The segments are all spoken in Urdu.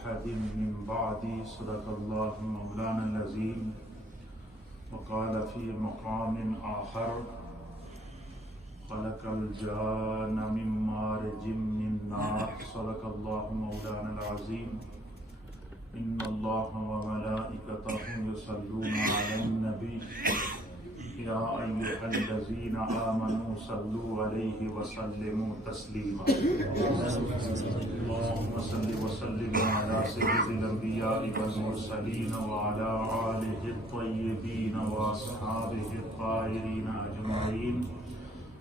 أحد من بعدي صدق الله مولانا العظيم. وقال في مقام آخر خلق الجان من مارج من نار صدق الله مولانا العظيم. إن الله وملائكته يصلون على النبي يا أيها الذين آمنوا صلوا عليه وسلموا تسليما. اللهم صل وسلم على سيد الأنبياء والمرسلين وعلى آله الطيبين وأصحابه الطاهرين أجمعين.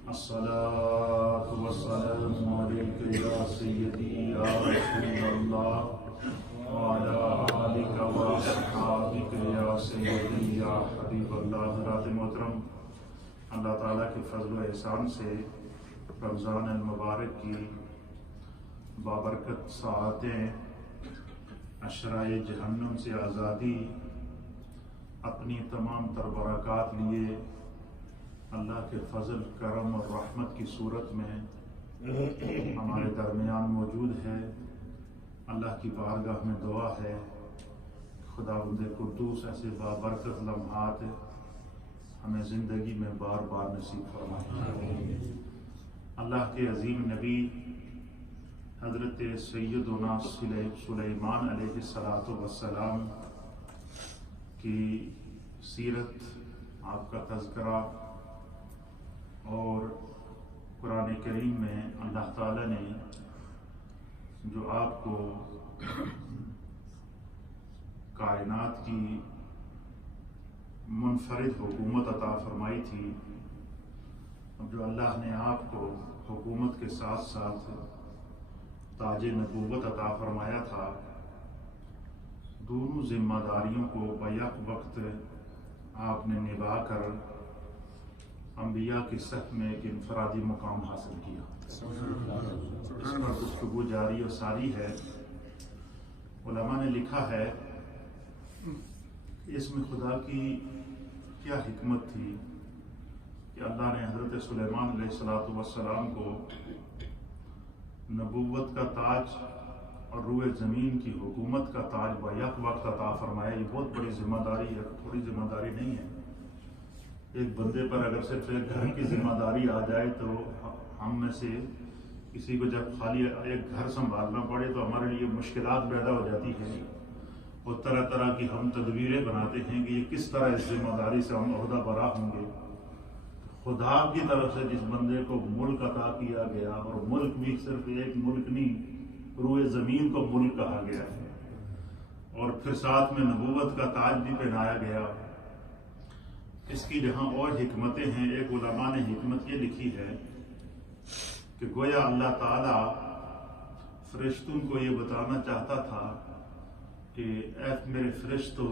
الصلاة والسلام عليك يا سيدي يا رسول الله وعلى آلك وأصحابك يا سيدي یا حبیب اللہ. حضرات محترم، اللہ تعالیٰ کے فضل و احسان سے رمضان المبارک کی بابرکت ساعتیں، عشرۂ جہنم سے آزادی، اپنی تمام تر برکات لیے اللہ کے فضل، کرم اور رحمت کی صورت میں ہمارے درمیان موجود ہے. اللہ کی بارگاہ میں دعا ہے خداوند قدوس ایسے بابرکت لمحات ہمیں زندگی میں بار بار نصیب فرمائے. اللہ کے عظیم نبی حضرت سیدنا سلیمان علیہ السلام کی سیرت، آپ کا تذکرہ، اور قرآن کریم میں اللہ تعالیٰ نے جو آپ کو کائنات کی منفرد حکومت عطا فرمائی تھی، جو اللہ نے آپ کو حکومت کے ساتھ ساتھ تاج نبوت عطا فرمایا تھا، دونوں ذمہ داریوں کو بیک وقت آپ نے نبھا کر انبیاء کی صف میں ایک انفرادی مقام حاصل کیا. اس پر گفتگو جاری و ساری ہے. علماء نے لکھا ہے اس میں خدا کی کیا حکمت تھی کہ اللہ نے حضرت سلیمان علیہ السلام کو نبوت کا تاج اور روئے زمین کی حکومت کا تاج بیک وقت عطا فرمایا. یہ بہت بڑی ذمہ داری ہے، تھوڑی ذمہ داری نہیں ہے. ایک بندے پر اگر صرف ایک گھر کی ذمہ داری آ جائے تو ہم میں سے کسی کو جب خالی ایک گھر سنبھالنا پڑے تو ہمارے لیے مشکلات پیدا ہو جاتی ہیں، اور طرح طرح کی ہم تدبیریں بناتے ہیں کہ یہ کس طرح اس ذمہ داری سے ہم عہدہ برا ہوں گے. خدا کی طرف سے جس بندے کو ملک عطا کیا گیا، اور ملک بھی صرف ایک ملک نہیں، روئے زمین کو ملک کہا گیا ہے، اور پھر ساتھ میں نبوت کا تاج بھی پہنایا گیا. اس کی جہاں اور حکمتیں ہیں، ایک علماء نے حکمت یہ لکھی ہے کہ گویا اللہ تعالیٰ فرشتوں کو یہ بتانا چاہتا تھا کہ اے میرے فرشتو،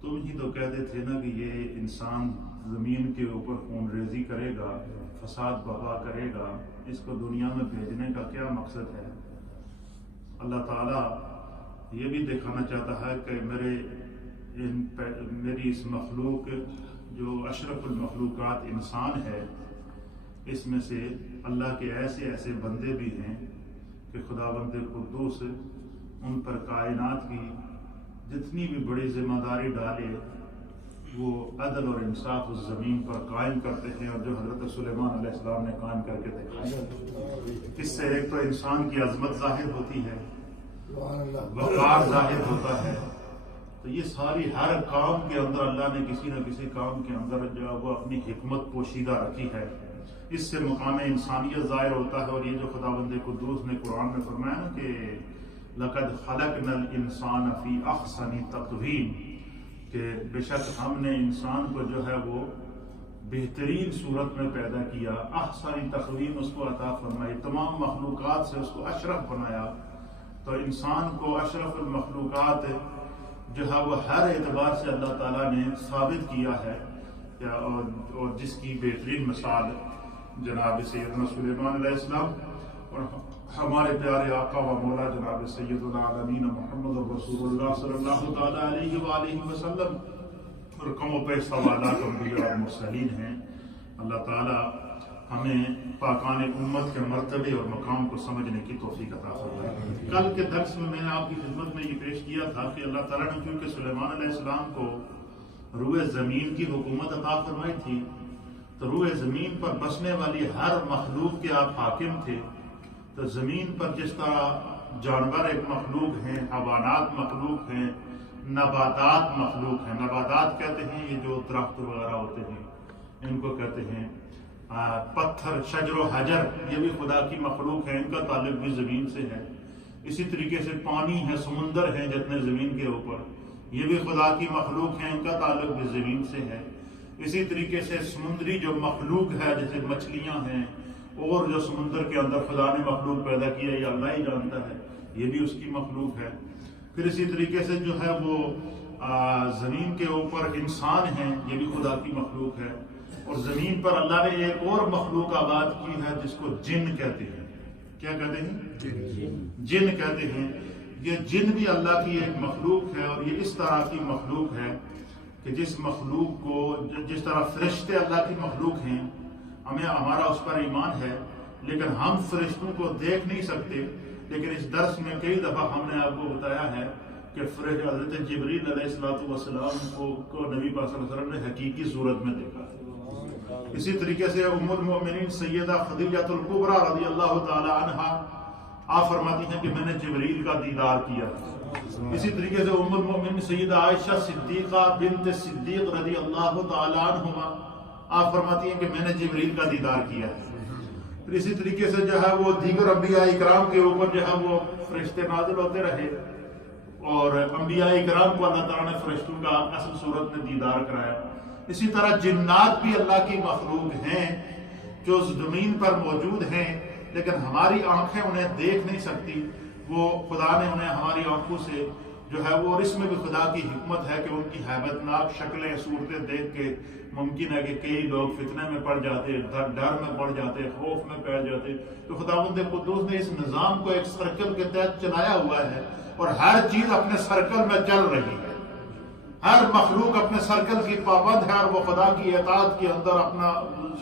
تم ہی تو کہتے تھے نا کہ یہ انسان زمین کے اوپر خون ریزی کرے گا، فساد بہا کرے گا، اس کو دنیا میں بھیجنے کا کیا مقصد ہے؟ اللہ تعالیٰ یہ بھی دکھانا چاہتا ہے کہ میری اس مخلوق جو اشرف المخلوقات انسان ہے، اس میں سے اللہ کے ایسے ایسے بندے بھی ہیں کہ خداوند قدوس ان پر کائنات کی جتنی بھی بڑی ذمہ داری ڈالے وہ عدل اور انصاف اس زمین پر قائم کرتے ہیں، اور جو حضرت سلیمان علیہ السلام نے قائم کر کے دکھایا. اس سے ایک تو انسان کی عظمت ظاہر ہوتی ہے، وقار ظاہر ہوتا ہے. تو یہ ساری ہر کام کے اندر اللہ نے کسی نہ کسی کام کے اندر جو ہے وہ اپنی حکمت پوشیدہ رکھی ہے. اس سے مقام انسانیت ظاہر ہوتا ہے. اور یہ جو خداوند قدوس نے قرآن میں فرمایا نا کہ لقد خلقنا الانسان فی احسن تقویم، کہ بے شک ہم نے انسان کو جو ہے وہ بہترین صورت میں پیدا کیا. احسن تقویم اس کو عطا فرمائی، تمام مخلوقات سے اس کو اشرف بنایا. تو انسان کو اشرف المخلوقات جو ہے وہ ہر اعتبار سے اللہ تعالیٰ نے ثابت کیا ہے، اور جس کی بہترین مثال جناب سیدنا سلیمان علیہ السلام اور ہمارے پیارے آقا و مولا جناب سید العالمین محمد رسول اللہ صلی اللہ تعالیٰ علیہ وآلہ وسلم اور کم و بیش سوالات انبیاء اور مرسلین ہیں. اللہ تعالیٰ ہمیں پاکان امت کے مرتبے اور مقام کو سمجھنے کی توفیق عطا فرمائے۔ کل کے درس میں نے آپ کی خدمت میں یہ پیش کیا تھا کہ اللہ تعالیٰ نے چونکہ سلیمان علیہ السلام کو روئے زمین کی حکومت عطا فرمائی تھی، تو روئے زمین پر بسنے والی ہر مخلوق کے آپ حاکم تھے، تو زمین پر جس طرح جانور ایک مخلوق ہیں، حیوانات مخلوق ہیں، نباتات مخلوق ہیں۔ نباتات کہتے ہیں یہ جو درخت وغیرہ ہوتے ہیں، ان کو کہتے ہیں پتھر، شجر و حجر، یہ بھی خدا کی مخلوق ہیں، ان کا تعلق بھی زمین سے ہے۔ اسی طریقے سے پانی ہے، سمندر ہیں جتنے زمین کے اوپر، یہ بھی خدا کی مخلوق ہیں، ان کا تعلق بھی زمین سے ہے۔ اسی طریقے سے سمندری جو مخلوق ہے جیسے مچھلیاں ہیں اور جو سمندر کے اندر خدا نے مخلوق پیدا کیا یا اللہ ہی جانتا ہے، یہ بھی اس کی مخلوق ہے۔ پھر اسی طریقے سے جو ہے وہ زمین کے اوپر انسان ہیں، یہ بھی خدا کی مخلوق ہے۔ اور زمین پر اللہ نے ایک اور مخلوق آباد کی ہے جس کو جن کہتے ہیں۔ کیا کہتے ہیں؟ جن کہتے ہیں۔ یہ جن بھی اللہ کی ایک مخلوق ہے، اور یہ اس طرح کی مخلوق ہے کہ جس مخلوق کو جس طرح فرشتے اللہ کی مخلوق ہیں، ہمیں ہمارا اس پر ایمان ہے، لیکن ہم فرشتوں کو دیکھ نہیں سکتے۔ لیکن اس درس میں کئی دفعہ ہم نے آپ کو بتایا ہے کہ حضرت جبریل علیہ السلام کو نبی پاک صلی اللہ علیہ وسلم نے حقیقی صورت میں دیکھا۔ اسی طریقے سے ام المؤمنین سیدہ خدیجہ الکبریٰ رضی اللہ تعالی عنہا آپ فرماتی ہیں کہ میں نے جبریل کا دیدار کیا۔ اسی طریقے سے ام المؤمنین سیدہ عائشہ صدیقہ بنت صدیق رضی اللہ تعالی عنہما آپ فرماتی ہیں کہ میں نے جبریل کا دیدار کیا۔ پھر اسی طریقے سے جو ہے وہ دیگر انبیاء اکرام کے اوپر جو ہے وہ فرشتے نازل ہوتے رہے، اور انبیاء اکرام کو اللہ تعالیٰ نے فرشتوں کا اصل صورت میں دیدار کرایا۔ اسی طرح جنات بھی اللہ کی مخلوق ہیں جو زمین پر موجود ہیں، لیکن ہماری آنکھیں انہیں دیکھ نہیں سکتی۔ وہ خدا نے انہیں ہماری آنکھوں سے جو ہے وہ، اور اس میں بھی خدا کی حکمت ہے کہ ان کی ہیبت ناک شکلیں صورتیں دیکھ کے ممکن ہے کہ کئی لوگ فتنے میں پڑ جاتے، ڈر میں پڑ جاتے، خوف میں پڑ جاتے۔ تو خداوند قدوس نے اس نظام کو ایک سرکل کے تحت چلایا ہوا ہے، اور ہر چیز اپنے سرکل میں چل رہی ہے۔ ہر مخلوق اپنے سرکل کی پابند ہے، اور وہ خدا کی اطاعت کے اندر اپنا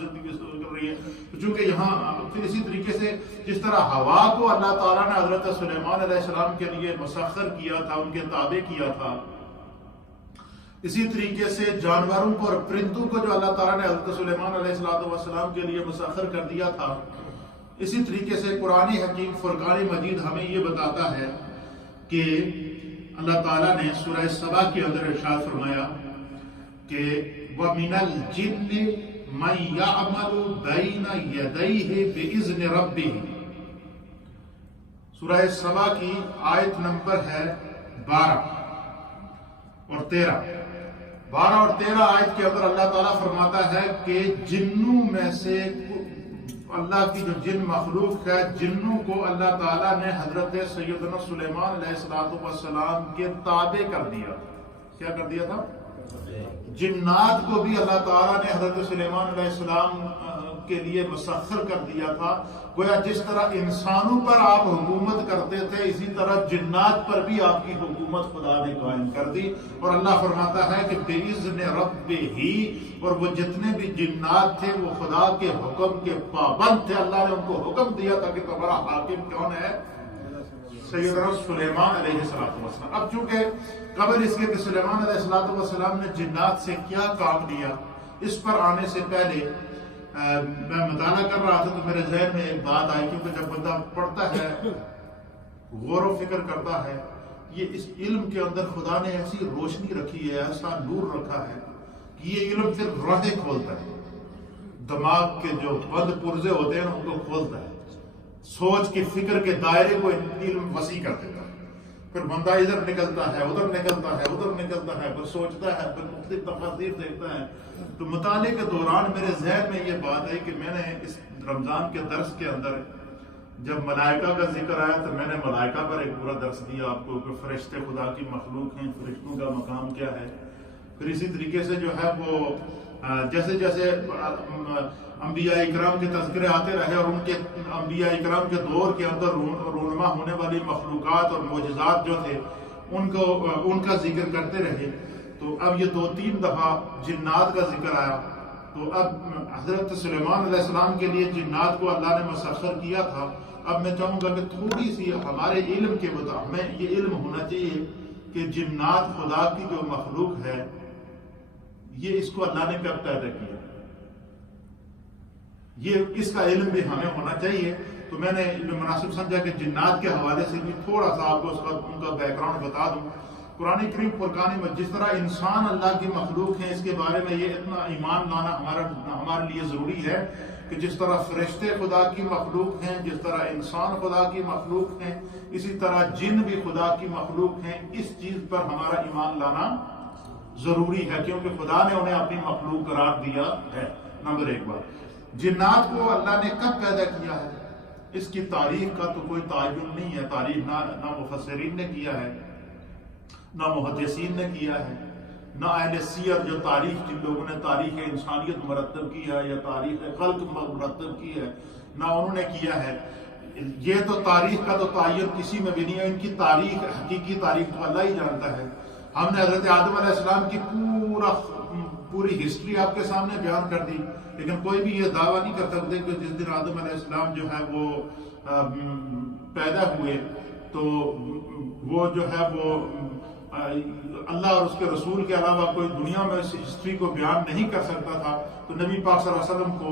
زندگی کر رہی ہے۔ چونکہ یہاں پھر اسی طریقے سے جس طرح ہوا کو اللہ تعالیٰ نے حضرت سلیمان علیہ السلام کے لیے مسخر کیا تھا، ان کے تابع کیا تھا، اسی طریقے سے جانوروں کو اور پرندوں کو جو اللہ تعالیٰ نے حضرت سلیمان علیہ السلام کے لیے مسخر کر دیا تھا، اسی طریقے سے قرآن حکیم فرقان مجید ہمیں یہ بتاتا ہے کہ اللہ تعالیٰ نے سورہ سبا کے اندر ارشاد فرمایا کہ وَمِنَ الْجِنِّ مَن يَعْمَلُ بَيْنَ يَدَيْهِ بِإِذْنِ رَبِّهِ۔ سورہ سبا کی آیت نمبر ہے 12 اور 13۔ 12 اور 13 آیت کے اندر اللہ تعالیٰ فرماتا ہے کہ جنوں میں سے اللہ کی جو جن مخلوق ہے، جنوں کو اللہ تعالیٰ نے حضرت سیدنا سلیمان علیہ السلام کے تابع کر دیا۔ کیا کر دیا تھا؟ جنات کو بھی اللہ تعالیٰ نے حضرت سلیمان علیہ السلام کے لیے مسخر کر دیا تھا۔ گویا جس طرح انسانوں پر آپ حکومت کرتے تھے، اسی طرح جنات پر بھی آپ کی حکومت خدا نے قائم کر دی۔ اور اللہ فرماتا ہے کہ بِإِذْنِ رَبِّهِ، اور وہ جتنے بھی جنات تھے وہ خدا کے حکم کے پابند تھے۔ اللہ نے ان کو حکم دیا تھا کہ تمہارا حاکم کون ہے؟ سیدنا سلیمان علیہ السلام۔ اب چونکہ قبل اس کے کہ سلیمان علیہ السلام نے جنات سے کیا کام لیا، اس پر آنے سے پہلے میں مطالعہ کر رہا تھا تو میرے ذہن میں ایک بات آئی، کیونکہ جب بندہ پڑھتا ہے، غور و فکر کرتا ہے، یہ اس علم کے اندر خدا نے ایسی روشنی رکھی ہے، ایسا نور رکھا ہے کہ یہ علم پھر راہیں کھولتا ہے، دماغ کے جو بند پرزے ہوتے ہیں ان کو کھولتا ہے، سوچ کے فکر کے دائرے کو علم وسیع کر دیتا ہے۔ پھر بندہ ادھر نکلتا ہے، ادھر نکلتا ہے، ادھر نکلتا ہے، پھر سوچتا ہے، پھر مختلف تفاسیر دیکھتا ہے۔ تو مطالعے کے دوران میرے ذہن میں یہ بات ہے کہ میں نے اس رمضان کے درس کے اندر جب ملائکہ کا ذکر آیا تو میں نے ملائکہ پر ایک پورا درس دیا آپ کو کہ فرشتے خدا کی مخلوق ہیں، فرشتوں کا مقام کیا ہے۔ پھر اسی طریقے سے جو ہے وہ جیسے جیسے انبیاء اکرام کے تذکرے آتے رہے اور ان کے انبیاء اکرام کے دور کے اندر رونما ہونے والی مخلوقات اور معجزات جو تھے ان کا ذکر کرتے رہے، تو اب یہ 2-3 دفعہ جنات کا ذکر آیا، تو اب حضرت سلیمان علیہ السلام کے لیے جنات کو اللہ نے مسخر کیا تھا. اب میں چاہوں گا کہ تھوڑی سی ہمارے علم کے مطابق ہمیں یہ علم ہونا چاہیے کہ جنات خدا کی جو مخلوق ہے یہ اس کو اللہ نے کب پیدا کیا، یہ اس کا علم بھی ہمیں ہونا چاہیے. تو میں نے مناسب سمجھا کہ جنات کے حوالے سے بھی تھوڑا سا آپ کو ان کا بیک گراؤنڈ بتا دوں. قرآن کریم فرقان میں جس طرح انسان اللہ کی مخلوق ہیں اس کے بارے میں یہ اتنا ایمان لانا ہمارے لیے ضروری ہے کہ جس طرح فرشتے خدا کی مخلوق ہیں، جس طرح انسان خدا کی مخلوق ہیں، اسی طرح جن بھی خدا کی مخلوق ہیں. اس چیز پر ہمارا ایمان لانا ضروری ہے کیونکہ خدا نے انہیں اپنی مخلوق قرار دیا ہے. نمبر ایک بات، جنات کو اللہ نے کب پیدا کیا ہے اس کی تاریخ کا تو کوئی تعین نہیں ہے. تاریخ نہ مفسرین نے کیا ہے، نہ محدثین نے کیا ہے، نہ اہل سیر جو تاریخ جن لوگوں نے تاریخ انسانیت مرتب کی ہے یا تاریخ خلق مرتب کی ہے نہ انہوں نے کیا ہے. یہ تو تاریخ کا تو تعین کسی میں بھی نہیں ہے. ان کی تاریخ، حقیقی تاریخ تو اللہ ہی جانتا ہے. ہم نے حضرت آدم علیہ السلام کی پوری ہسٹری آپ کے سامنے بیان کر دی، لیکن کوئی بھی یہ دعویٰ نہیں کر سکتے کہ جس دن آدم علیہ السلام جو ہے وہ پیدا ہوئے تو وہ جو ہے وہ اللہ اور اس کے رسول کے علاوہ کوئی دنیا میں اس ہسٹری کو بیان نہیں کر سکتا تھا. تو نبی پاک صلی اللہ علیہ وسلم کو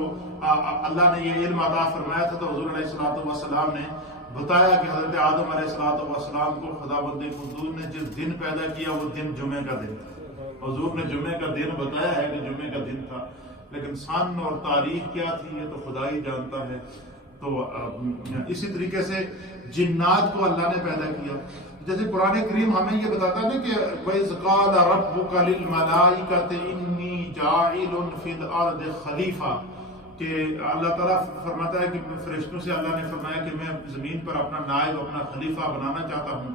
اللہ نے یہ علم عطا فرمایا تھا. تو حضور علیہ الصلوۃ والسلام نے بتایا کہ حضرت آدم علیہ الصلوۃ والسلام کو خداوند قدوس نے جس دن پیدا کیا وہ دن جمعے کا دن تھا. حضور نے جمعے کا دن بتایا ہے کہ جمعے کا دن تھا، لیکن سن اور تاریخ کیا تھی یہ تو خدا ہی جانتا ہے. تو اسی طریقے سے جنات کو اللہ نے پیدا کیا. جیسے قرآن کریم ہمیں یہ بتاتا ہے کہ وَإِذْ قَالَ رَبُّكَ لِلْمَلَائِكَةِ إِنِّي جَاعِلٌ فِي الْأَرْضِ خَلِيفَةً، کہ اللہ تعالیٰ فرماتا ہے کہ فرشتوں سے اللہ نے فرمایا کہ میں زمین پر اپنا نائب، اپنا خلیفہ بنانا چاہتا ہوں.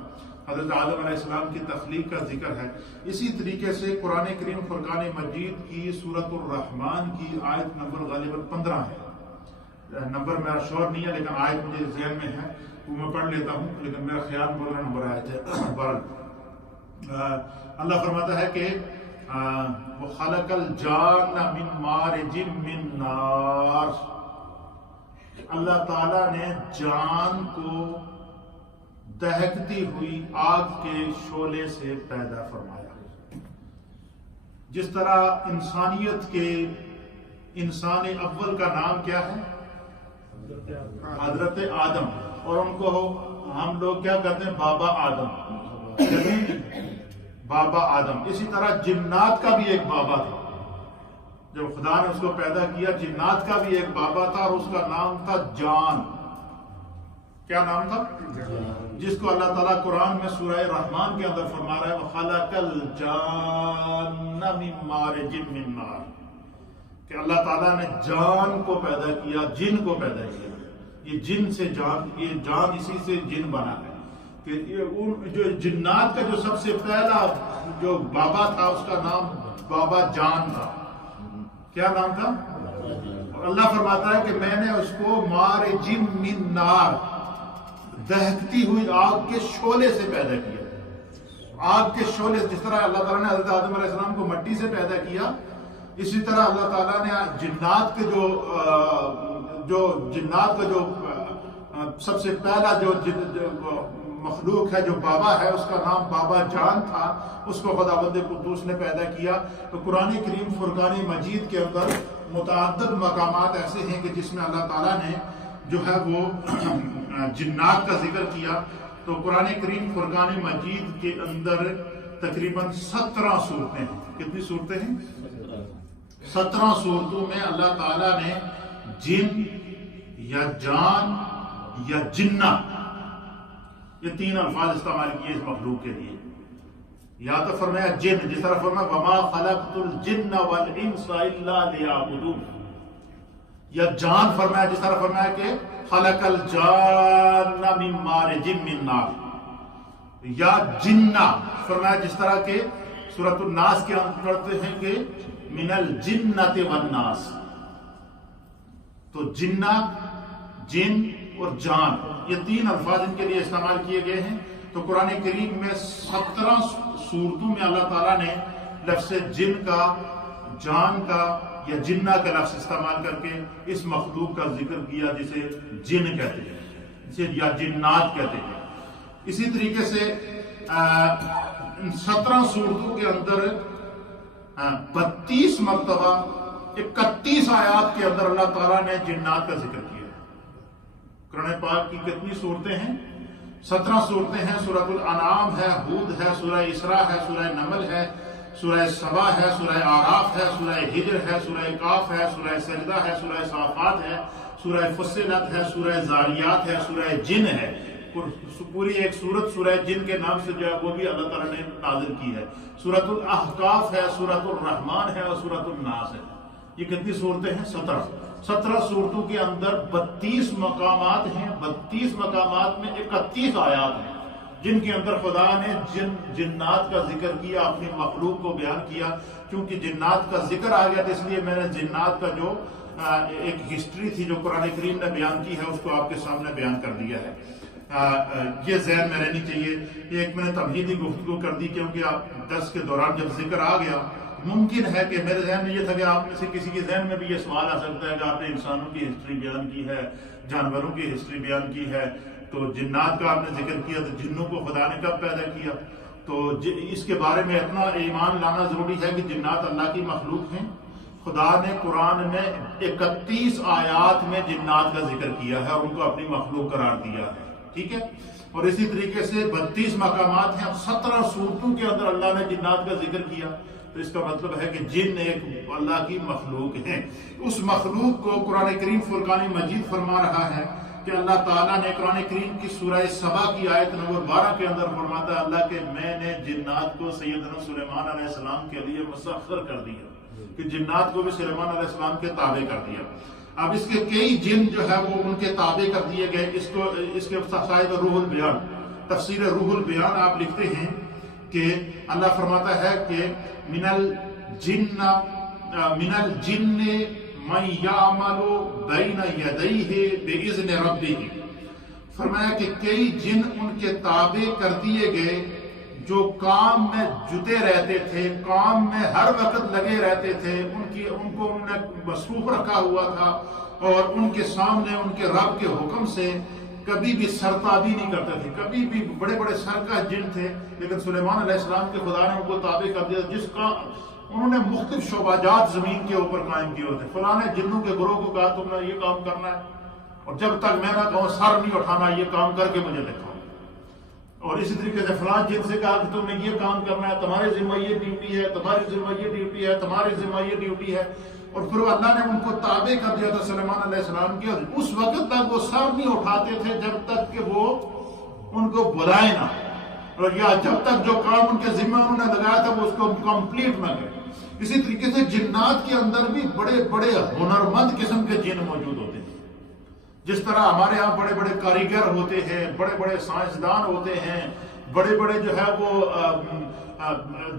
حضرت آدم علیہ السلام کی تخلیق کا ذکر ہے. اسی طریقے سے قرآن کریم فرقان مجید کی سورۃ الرحمن کی آیت نمبر غالباً 15 ہے. نمبر میرا شور نہیں ہے لیکن آیت مجھے ذہن میں ہے، وہ میں پڑھ لیتا ہوں، لیکن میرا خیال 15 نمبر آیت ہے. اللہ فرماتا ہے کہ وَخَلَقَ الْجَانَّ مِن مَارِجٍ مِّن نَارٍ، اللہ تعالیٰ نے جان کو دہکتی ہوئی آگ کے شعلے سے پیدا فرمایا. جس طرح انسانیت کے انسان اول کا نام کیا ہے؟ حضرت آدم، اور ان کو ہم لوگ کیا کہتے ہیں؟ بابا آدم، بابا آدم. اسی طرح جنات کا بھی ایک بابا تھا. جب خدا نے اس کو پیدا کیا جنات کا بھی ایک بابا تھا اور اس کا نام تھا جان. کیا نام تھا؟ جس کو اللہ تعالیٰ قرآن میں سورہ رحمان کے اندر فرما رہا ہے وَخَلَقَ الْجَانَّ مِن مَارِجٍ مِّن نَارٍ، کہ اللہ تعالیٰ نے جان کو پیدا کیا، جن کو پیدا کیا. یہ جن سے جان، یہ جان اسی سے جن بنا ہے. کہ جو جنات کا جو سب سے پہلا جو بابا تھا اس کا نام بابا جان تھا. کیا نام تھا؟ اللہ فرماتا ہے کہ میں نے اس کو مارج من نار، دہکتی ہوئی آگ کے شعلے سے پیدا کیا. آگ کے شعلے، جس طرح اللہ تعالیٰ نے حضرت آدم علیہ السلام کو مٹی سے پیدا کیا، اسی طرح اللہ تعالیٰ نے جنات کے جو جنات کا جو سب سے پہلا جو مخلوق ہے، جو بابا ہے، اس کا نام بابا جان تھا. اس کو خداوند قدوس نے پیدا کیا. تو قرآن کریم فرقان مجید کے اندر متعدد مقامات ایسے ہیں کہ جس میں اللہ تعالیٰ نے جو ہے وہ جنات کا ذکر کیا. تو قرآن کریم فرقان مجید کے اندر تقریباً 17 صورتیں ہیں. کتنی صورتیں ہیں؟ 17 صورتوں میں اللہ تعالیٰ نے جن یا جان یا جنہ، یہ 3 الفاظ استعمال کیے اس مخلوق کے لیے. یا تو فرمایا جن، جس طرح فرمایا وَمَا خَلَقْتُ الْجِنَّ وَالْإِنسَ إِلَّا لِيَعْبُدُونِ، یا جان فرمایا جس طرح فرمایا کہ خَلَقَ الْجَانَّ مِن مَارِجٍ مِّن نَارٍ، یا جنہ فرمایا جس طرح کہ سورۃ الناس کے اندر پڑھتے ہیں کہ من الجنۃ والناس. تو جنہ، جن اور جان، یہ 3 الفاظ ان کے لیے استعمال کیے گئے ہیں. تو قرآن کریم میں 17 صورتوں میں اللہ تعالیٰ نے لفظ جن کا، جان کا یا جنہ کا لفظ استعمال کر کے اس مخلوق کا ذکر کیا جسے جن کہتے ہیں، جسے یا جنات کہتے ہیں۔ اسی طریقے سے 17 سورتوں کے اندر 32 مرتبہ 31 آیات کے اندر اللہ تعالیٰ نے جنات کا ذکر کیا ہے۔ قرآن پاک کی کتنی صورتیں ہیں؟ 17 صورتیں ہیں۔ سورۃ الانعام ہے، ہود ہے، سورہ اسراء ہے، سورہ نمل ہے، سورہ سبا ہے، سورہ آراف ہے، سورہ ہجر ہے، سورہ کاف ہے، سورہ سجدہ ہے، سورہ صافات ہے، سورہ فصلت ہے، سورہ زاریات ہے، سورہ جن ہے۔ پوری ایک سورت سورہ جن کے نام سے جو ہے وہ بھی اللہ تعالیٰ نے نازل کی ہے۔ سورۃ الاحقاف ہے، سورۃ الرحمن ہے اور سورۃ الناس ہے۔ یہ کتنی صورتیں ہیں؟ 17 صورتوں کے اندر 32 مقامات ہیں۔ 32 مقامات میں 31 آیات ہیں جن کے اندر خدا نے جنات کا ذکر کیا، اپنی مخلوق کو بیان کیا۔ چونکہ جنات کا ذکر آ گیا تو اس لیے میں نے جنات کا جو ایک ہسٹری تھی جو قرآن کریم نے بیان کی ہے اس کو آپ کے سامنے بیان کر دیا ہے۔ یہ ذہن میں رہنی چاہیے۔ ایک میں نے تمہیدی گفتگو کر دی کیونکہ درس کے دوران جب ذکر آ گیا ممکن ہے کہ میرے ذہن میں یہ تھا کہ آپ میں سے کسی کے ذہن میں بھی یہ سوال آ سکتا ہے کہ آپ نے انسانوں کی ہسٹری بیان کی ہے، جانوروں کی ہسٹری بیان کی ہے، تو جنات کا آپ نے ذکر کیا تو جنوں کو خدا نے کب پیدا کیا؟ تو اس کے بارے میں اتنا ایمان لانا ضروری ہے کہ جنات اللہ کی مخلوق ہیں۔ خدا نے قرآن میں 31 آیات میں جنات کا ذکر کیا ہے اور ان کو اپنی مخلوق قرار دیا ہے، ٹھیک ہے؟ اور اسی طریقے سے 32 مقامات ہیں، 17 صورتوں کے اندر اللہ نے جنات کا ذکر کیا۔ تو اس کا مطلب ہے کہ جن ایک اللہ کی مخلوق ہیں۔ اس مخلوق کو قرآن کریم فرقان مجید فرما رہا ہے کہ اللہ تعالیٰ نے قرآن کریم کی سورہ سبا کی آیت نمبر 12 کے اندر فرماتا ہے اللہ کہ میں نے جنات کو سیدنا سلیمان علیہ السلام کے لیے مسخر کر دیا، کہ جنات کو بھی سلیمان علیہ السلام کے تابع کر دیا۔ اب اس کے کئی جن جو ہے وہ ان کے تابع کر دیے گئے۔ اس کے صاحب روح البیان، تفسیر روح البیان آپ لکھتے ہیں کہ اللہ فرماتا ہے کہ من الجن من یعمل بین یدیہ باذن ربہ، فرمایا کہ کئی جن ان کے تابع کر دیے گئے جو کام میں جتے رہتے تھے، کام میں ہر وقت لگے رہتے تھے، ان کو انہوں نے مصروف رکھا ہوا تھا اور ان کے سامنے ان کے رب کے حکم سے کبھی بھی سرتابی نہیں کرتے تھے۔ کبھی بھی بڑے بڑے سرکش جن تھے لیکن سلیمان علیہ السلام کے خدا نے ان کو تابع کر دیا، جس کا انہوں نے مختلف شعبات زمین کے اوپر قائم کیے ہوتے۔ فلاں نے جنوں کے گروہ کو کہا تم نے یہ کام کرنا ہے اور جب تک میں نہ کہوں سر نہیں اٹھانا، یہ کام کر کے مجھے دکھاؤ۔ اور اسی طریقے سے فلاں جن سے کہا کہ تم نے یہ کام کرنا ہے، تمہاری ذمہ یہ ڈیوٹی ہے، تمہاری ذمہ یہ ڈیوٹی ہے، تمہاری ذمہ یہ ڈیوٹی ہے۔ اور پھر اللہ نے ان کو تابع کر دیا تھا سلیمان علیہ السلام کی، اور اس وقت تک وہ سر نہیں اٹھاتے تھے جب تک کہ وہ ان کو بلائے نہ، اور یا جب تک جو کام ان کے ذمہ انہوں نے لگایا تھا وہ اس کو کمپلیٹ نہ کرے۔ اسی طریقے سے جنات کے اندر بھی بڑے بڑے ہنرمند قسم کے جن موجود ہوتے ہیں۔ جس طرح ہمارے ہاں بڑے بڑے کاریگر ہوتے ہیں، بڑے بڑے سائنسدان ہوتے ہیں، بڑے بڑے جو ہے وہ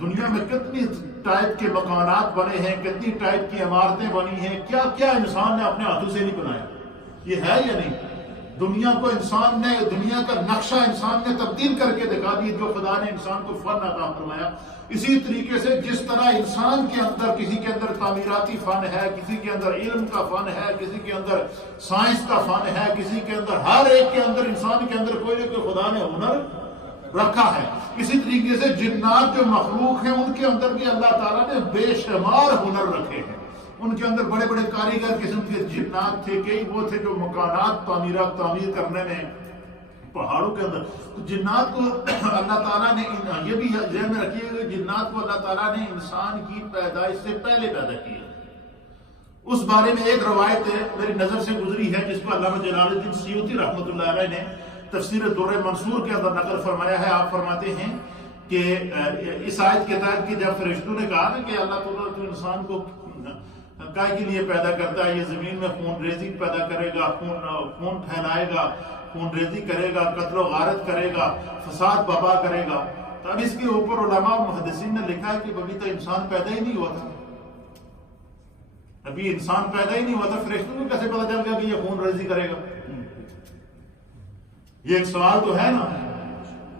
دنیا میں کتنی ٹائپ کے مکانات بنے ہیں، کتنی ٹائپ کی عمارتیں بنی ہیں، کیا کیا انسان نے اپنے ہاتھوں سے نہیں بنایا، یہ ہے یا نہیں؟ دنیا کو انسان نے، دنیا کا نقشہ انسان نے تبدیل کر کے دکھا دی جو خدا نے انسان کو فن عطا فرمایا۔ اسی طریقے سے جس طرح انسان کے اندر، کسی کے اندر تعمیراتی فن ہے، کسی کے اندر علم کا فن ہے، کسی کے اندر سائنس کا فن ہے، کسی کے اندر، ہر ایک کے اندر، انسان کے اندر کوئی نہ کوئی خدا نے ہنر رکھا ہے۔ اسی طریقے سے جنات جو مخلوق ہیں ان کے اندر بھی اللہ تعالیٰ نے بے شمار ہنر رکھے ہیں۔ ان کے اندر بڑے بڑے کاریگر قسم کے جنات تھے، کئی وہ تھے جو مکانات تعمیر کرنے میں پہاڑوں کے اندر۔ تو جنات کو اللہ تعالیٰ نے، یہ بھی ذہن میں رکھیے گا، جنات کو اللہ تعالیٰ نے انسان کی پیدائش سے پہلے پیدا کیا۔ اس بارے میں ایک روایت میری نظر سے گزری ہے جس کو علامہ جلال الدین سیوطی رحمۃ اللہ علیہ نے تفسیر در منصور کے اندر نقل فرمایا ہے۔ آپ فرماتے ہیں کہ اس آیت کے تحت کہ جب فرشتوں نے کہا نا کہ اللہ تعالیٰ تو انسان کو کائے کے لیے پیدا کرتا ہے، یہ زمین میں خون ریزی پیدا کرے گا، خون پھیلائے گا، خون ریزی کرے گا، قتل و غارت کرے گا، فساد بابا کرے گا۔ تو اب اس کے اوپر علماء محدثین نے لکھا ہے کہ ابھی تو انسان پیدا ہی نہیں ہوا تھا، ابھی انسان پیدا ہی نہیں ہوا تھا، فرشتوں کو کیسے پتا چل گیا کہ یہ خون ریزی کرے گا؟ یہ ایک سوال تو ہے نا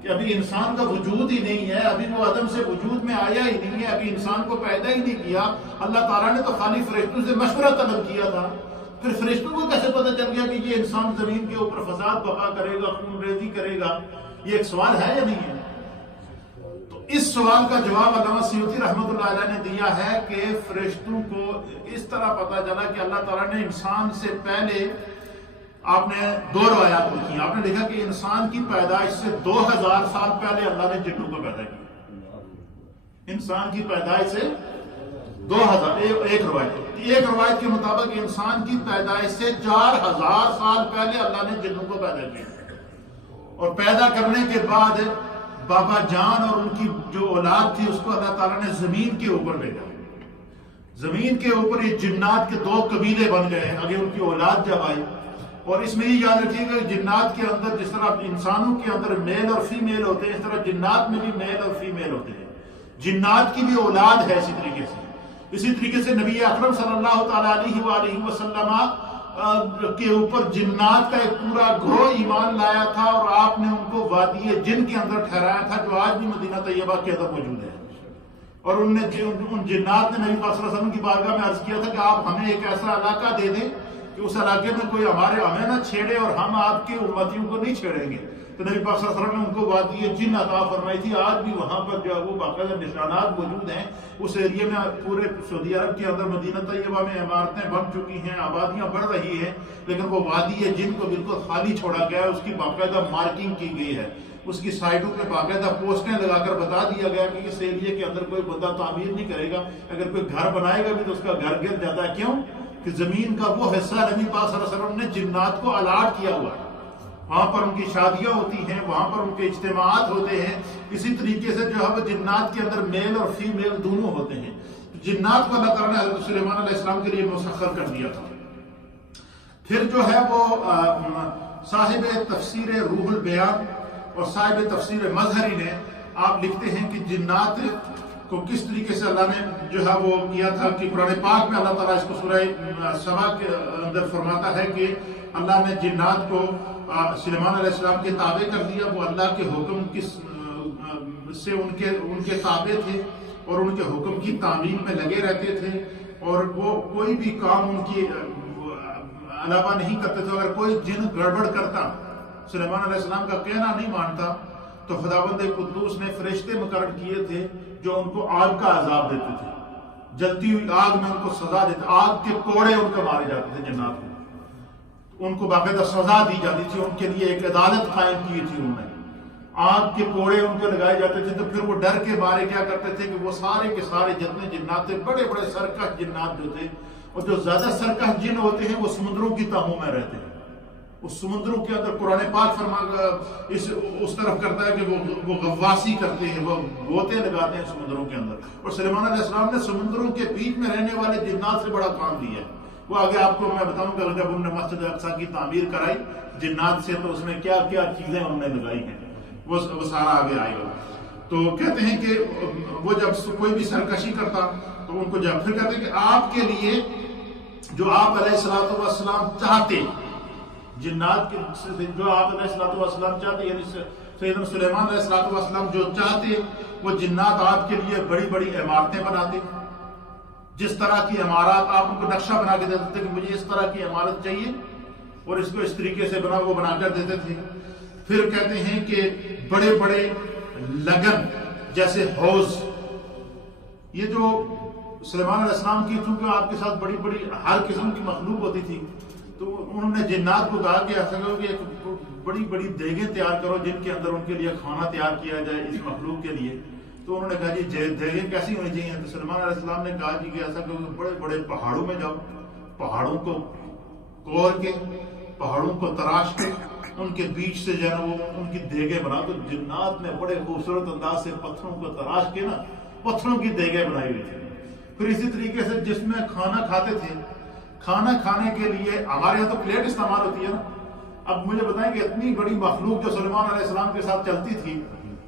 کہ ابھی انسان کا وجود ہی نہیں ہے، ابھی وہ عدم سے وجود میں آیا ہی نہیں ہے، ابھی انسان کو پیدا ہی نہیں کیا. اللہ تعالیٰ نے تو خالی فرشتوں سے مشورہ طلب کیا تھا. پھر فرشتوں کو کیسے پتہ چل گیا کہ یہ انسان زمین کے اوپر فساد بقا کرے گا، خون ریزی کرے گا؟ یہ ایک سوال ہے یا نہیں ہے؟ تو اس سوال کا جواب علامہ سیوطی رحمۃ اللہ علیہ نے دیا ہے کہ فرشتوں کو اس طرح پتہ چلا کہ اللہ تعالیٰ نے انسان سے پہلے، آپ نے 2 روایات لکھی. آپ نے لکھا کہ انسان کی پیدائش سے 2000 سال پہلے اللہ نے جنوں کو پیدا کیا. انسان کی پیدائش سے 2000، ایک روایت کے مطابق انسان کی پیدائش سے 4000 سال پہلے اللہ نے جنوں کو پیدا کیا. اور پیدا کرنے کے بعد بابا جان اور ان کی جو اولاد تھی اس کو اللہ تعالیٰ نے زمین کے اوپر بھیجا. زمین کے اوپر یہ جنات کے 2 قبیلے بن گئے آگے ان کی اولاد جب آئی. اور اس میں یہ یاد رکھیے گا کہ جنات کے اندر جس طرح انسانوں کے اندر میل اور فیمیل ہوتے ہیں، اس طرح جنات میں بھی میل اور فیمیل ہوتے ہیں. جنات کی بھی اولاد ہے اسی طریقے سے نبی اکرم صلی اللہ تعالیٰ علیہ وآلہ وسلم کے اوپر جنات کا ایک پورا گروہ ایمان لایا تھا اور آپ نے ان کو وادی جن کے اندر ٹھہرایا تھا جو آج بھی مدینہ طیبہ کے اندر موجود ہے. اور ان جنات نے نبی پاک صلی اللہ علیہ وسلم کی بارگاہ میں عرض کیا تھا کہ آپ ہمیں ایک ایسا علاقہ دے دیں کہ اس علاقے میں کوئی ہمیں نہ چھیڑے اور ہم آپ کے امتیوں کو نہیں چھیڑیں گے. تو نبی پاک صلی اللہ علیہ وسلم نے ان کو وادی جن عطا فرمائی تھی. آج بھی وہاں پر جو ہے وہ باقاعدہ نشانات موجود ہیں. اس ایریے میں پورے سعودی عرب کے اندر مدینہ طیبہ میں عمارتیں بن چکی ہیں، آبادیاں بڑھ رہی ہیں، لیکن وہ وادی جن کو بالکل خالی چھوڑا گیا ہے. اس کی باقاعدہ مارکنگ کی گئی ہے، اس کی سائٹوں پہ باقاعدہ پوسٹیں لگا کر بتا دیا گیا کہ اس ایریے کے اندر کوئی بندہ تعمیر نہیں کرے گا. اگر کوئی گھر بنائے گا بھی تو اس کا گھر گر جاتا ہے. کیوں؟ کہ زمین کا وہ حصہ نبی پاک صلی اللہ علیہ وسلم نے جنات کو الاٹ کیا ہوا ہے. وہاں پر ان کی شادیاں ہوتی ہیں، وہاں پر ان کے اجتماعات ہوتے ہیں. اسی طریقے سے جو ہے وہ جنات کے اندر میل اور فیمیل دونوں ہوتے ہیں. جنات کو اللہ تعالیٰ نے حضرت سلیمان علیہ السلام کے لیے مسخر کر دیا تھا. پھر جو ہے وہ صاحب تفسیر روح البیان اور صاحب تفسیر مظہری نے آپ لکھتے ہیں کہ جنات کو کس طریقے سے اللہ نے جو ہے وہ کیا تھا کہ قرآن پاک میں اللہ تعالیٰ اس کو سورہ سبا کے اندر فرماتا ہے کہ اللہ نے جنات کو سلیمان علیہ السلام کے تابع کر دیا. وہ اللہ کے حکم سے ان کے تابع تھے اور ان کے حکم کی تعمیل میں لگے رہتے تھے اور وہ کوئی بھی کام ان کی علاوہ نہیں کرتے تھے. اگر کوئی جن گڑبڑ کرتا، سلیمان علیہ السلام کا کہنا نہیں مانتا، تو خداوند قدوس نے فرشتے مقرر کیے تھے جو ان کو آگ کا عذاب دیتے تھے. جلتی ہوئی آگ میں ان کو سزا دیتے، آگ کے کوڑے ان کو مارے جاتے تھے. جنات کو ان کو باقاعدہ سزا دی جاتی تھی. ان کے لیے ایک عدالت قائم کی تھی انہوں نے. آگ کے کوڑے ان کو لگائے جاتے تھے. تو پھر وہ ڈر کے مارے کیا کرتے تھے کہ وہ سارے کے سارے جتنے جنات تھے، بڑے بڑے سرکش جنات جو تھے، اور جو زیادہ سرکش جن ہوتے ہیں وہ سمندروں کی تہوں میں رہتے ہیں. اس سمندروں کے اندر قرآن پاک اس طرف کرتا ہے کہ وہ غواصی کرتے ہیں، وہ غوطے لگاتے ہیں سمندروں کے اندر. اور سلیمان علیہ السلام نے سمندروں کے بیچ میں رہنے والے جنات سے بڑا کام دیا ہے. وہ آگے آپ کو میں بتاؤں گا جب انہوں نے مسجد اقصیٰ کی تعمیر کرائی جنات سے تو اس میں کیا کیا چیزیں انہوں نے لگائی ہیں، وہ سارا آگے آئے گا. تو کہتے ہیں کہ وہ جب کوئی بھی سرکشی کرتا تو ان کو جب پھر کہتے ہیں کہ آپ کے لیے جو آپ علیہ الصلوۃ والسلام چاہتے، جنات کے جو آپ علیہ الصلوۃ والسلام چاہتے، یعنی سیدنا سلیمان علیہ الصلوۃ والسلام جو چاہتے وہ جنات آپ کے لیے بڑی بڑی عمارتیں بناتے. جس طرح کی عمارات آپ ان کو نقشہ بنا کے دیتے تھے کہ مجھے اس طرح کی عمارت چاہیے اور اس کو اس طریقے سے وہ بنا کر دیتے تھے. پھر کہتے ہیں کہ بڑے بڑے لگن جیسے حوض، یہ جو سلیمان علیہ السلام کی چونکہ آپ کے ساتھ بڑی بڑی ہر قسم کی مخلوق ہوتی تھی تو انہوں نے جنات کو کہا کہ ایسا کرو کہ ایک بڑی بڑی دیگیں تیار کرو جن کے اندر ان کے لیے کھانا تیار کیا جائے اس مخلوق کے لیے. تو انہوں نے کہا جی دیگیں کیسی ہونی چاہیے؟ تو سلیمان علیہ السلام نے کہا جی کہ ایسا کرو بڑے بڑے پہاڑوں میں جاؤ، پہاڑوں کو کور کے، پہاڑوں کو تراش کے ان کے بیچ سے جو ہے وہ ان کی دیگیں بناؤ. تو جنات نے بڑے خوبصورت انداز سے پتھروں کو تراش کے نا پتھروں کی دیگیں بنائی ہوئی تھی. پھر اسی طریقے سے جس میں کھانا کھاتے تھے، کھانا کھانے کے لیے ہمارے یہاں تو پلیٹ استعمال ہوتی ہے نا. اب مجھے بتائیں کہ اتنی بڑی مخلوق جو سلیمان علیہ السلام کے ساتھ چلتی تھی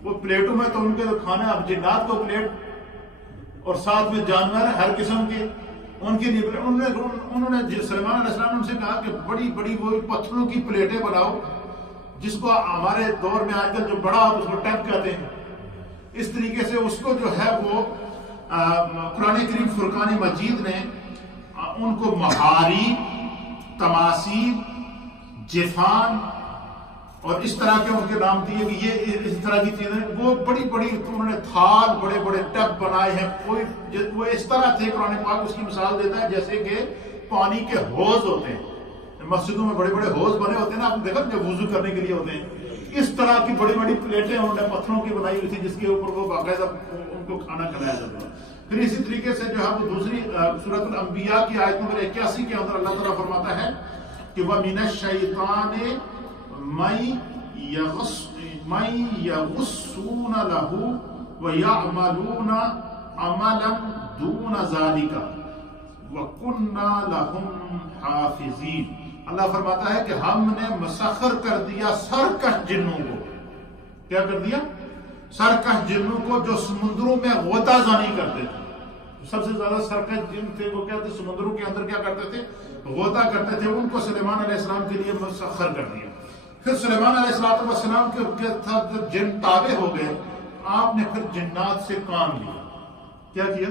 وہ پلیٹوں میں تو ان کے کھانا، اب جنات کو پلیٹ اور ساتھ میں جانور ہر قسم کے ان کے لیے انہوں نے سلیمان علیہ السلام نے ان سے کہا کہ بڑی بڑی وہ پتھروں کی پلیٹیں بناؤ جس کو ہمارے دور میں آج کل جو بڑا ہو اس کو ٹیب کہتے ہیں، اس طریقے سے اس کو جو ہے وہ قرآن کریم فرقان مجید نے ان کو محاریب، تماثیل، جفان اور اس طرح کے ان کے نام دیے کہ یہ اس طرح کی چیزیں، وہ بڑی بڑی انہوں نے تھال، بڑے بڑے ٹب بنائے ہیں، وہ اس طرح تھے، قرآن پاک اس کی مثال دیتا ہے جیسے کہ پانی کے حوض ہوتے ہیں، مسجدوں میں بڑے بڑے حوض بنے ہوتے ہیں نا، آپ دیکھا جو وضو کرنے کے لیے ہوتے ہیں، اس طرح کی بڑی بڑی پلیٹیں انہوں نے پتھروں کی بنائی ہوئی تھی جس کے اوپر وہ باقاعدہ ان کو کھانا کھلایا جاتا ہے۔ پھر اسی طریقے سے جو ہے وہ دوسری سورۃ الانبیاء کی آیت نمبر 81 کے اندر اللہ تعالیٰ فرماتا ہے کہ وَمِنَ الشَّيْطَانِ مَن يَغُصُّونَ لَهُ وَيَعْمَلُونَ عَمَلًا دُونَ ذَلِكَ وَكُنَّا لَهُمْ حَافِظِينَ۔ اللہ فرماتا ہے کہ ہم نے مسخر کر دیا سرکش جنوں کو، کیا کر دیا؟ سرکش جنوں کو جو سمندروں میں غوطہ زنی کرتے تھے۔ سب سے زیادہ سرکش جن تھے وہ کیا تھے؟ سمندروں کے اندر کیا کرتے تھے؟ غوطہ کرتے تھے۔ ان کو سلیمان علیہ السلام کے لیے مسخر کر دیا۔ پھر سلیمان علیہ السلام کے ساتھ جب جن تابع ہو گئے، آپ نے پھر جنات سے کام لیا۔ کیا کیا؟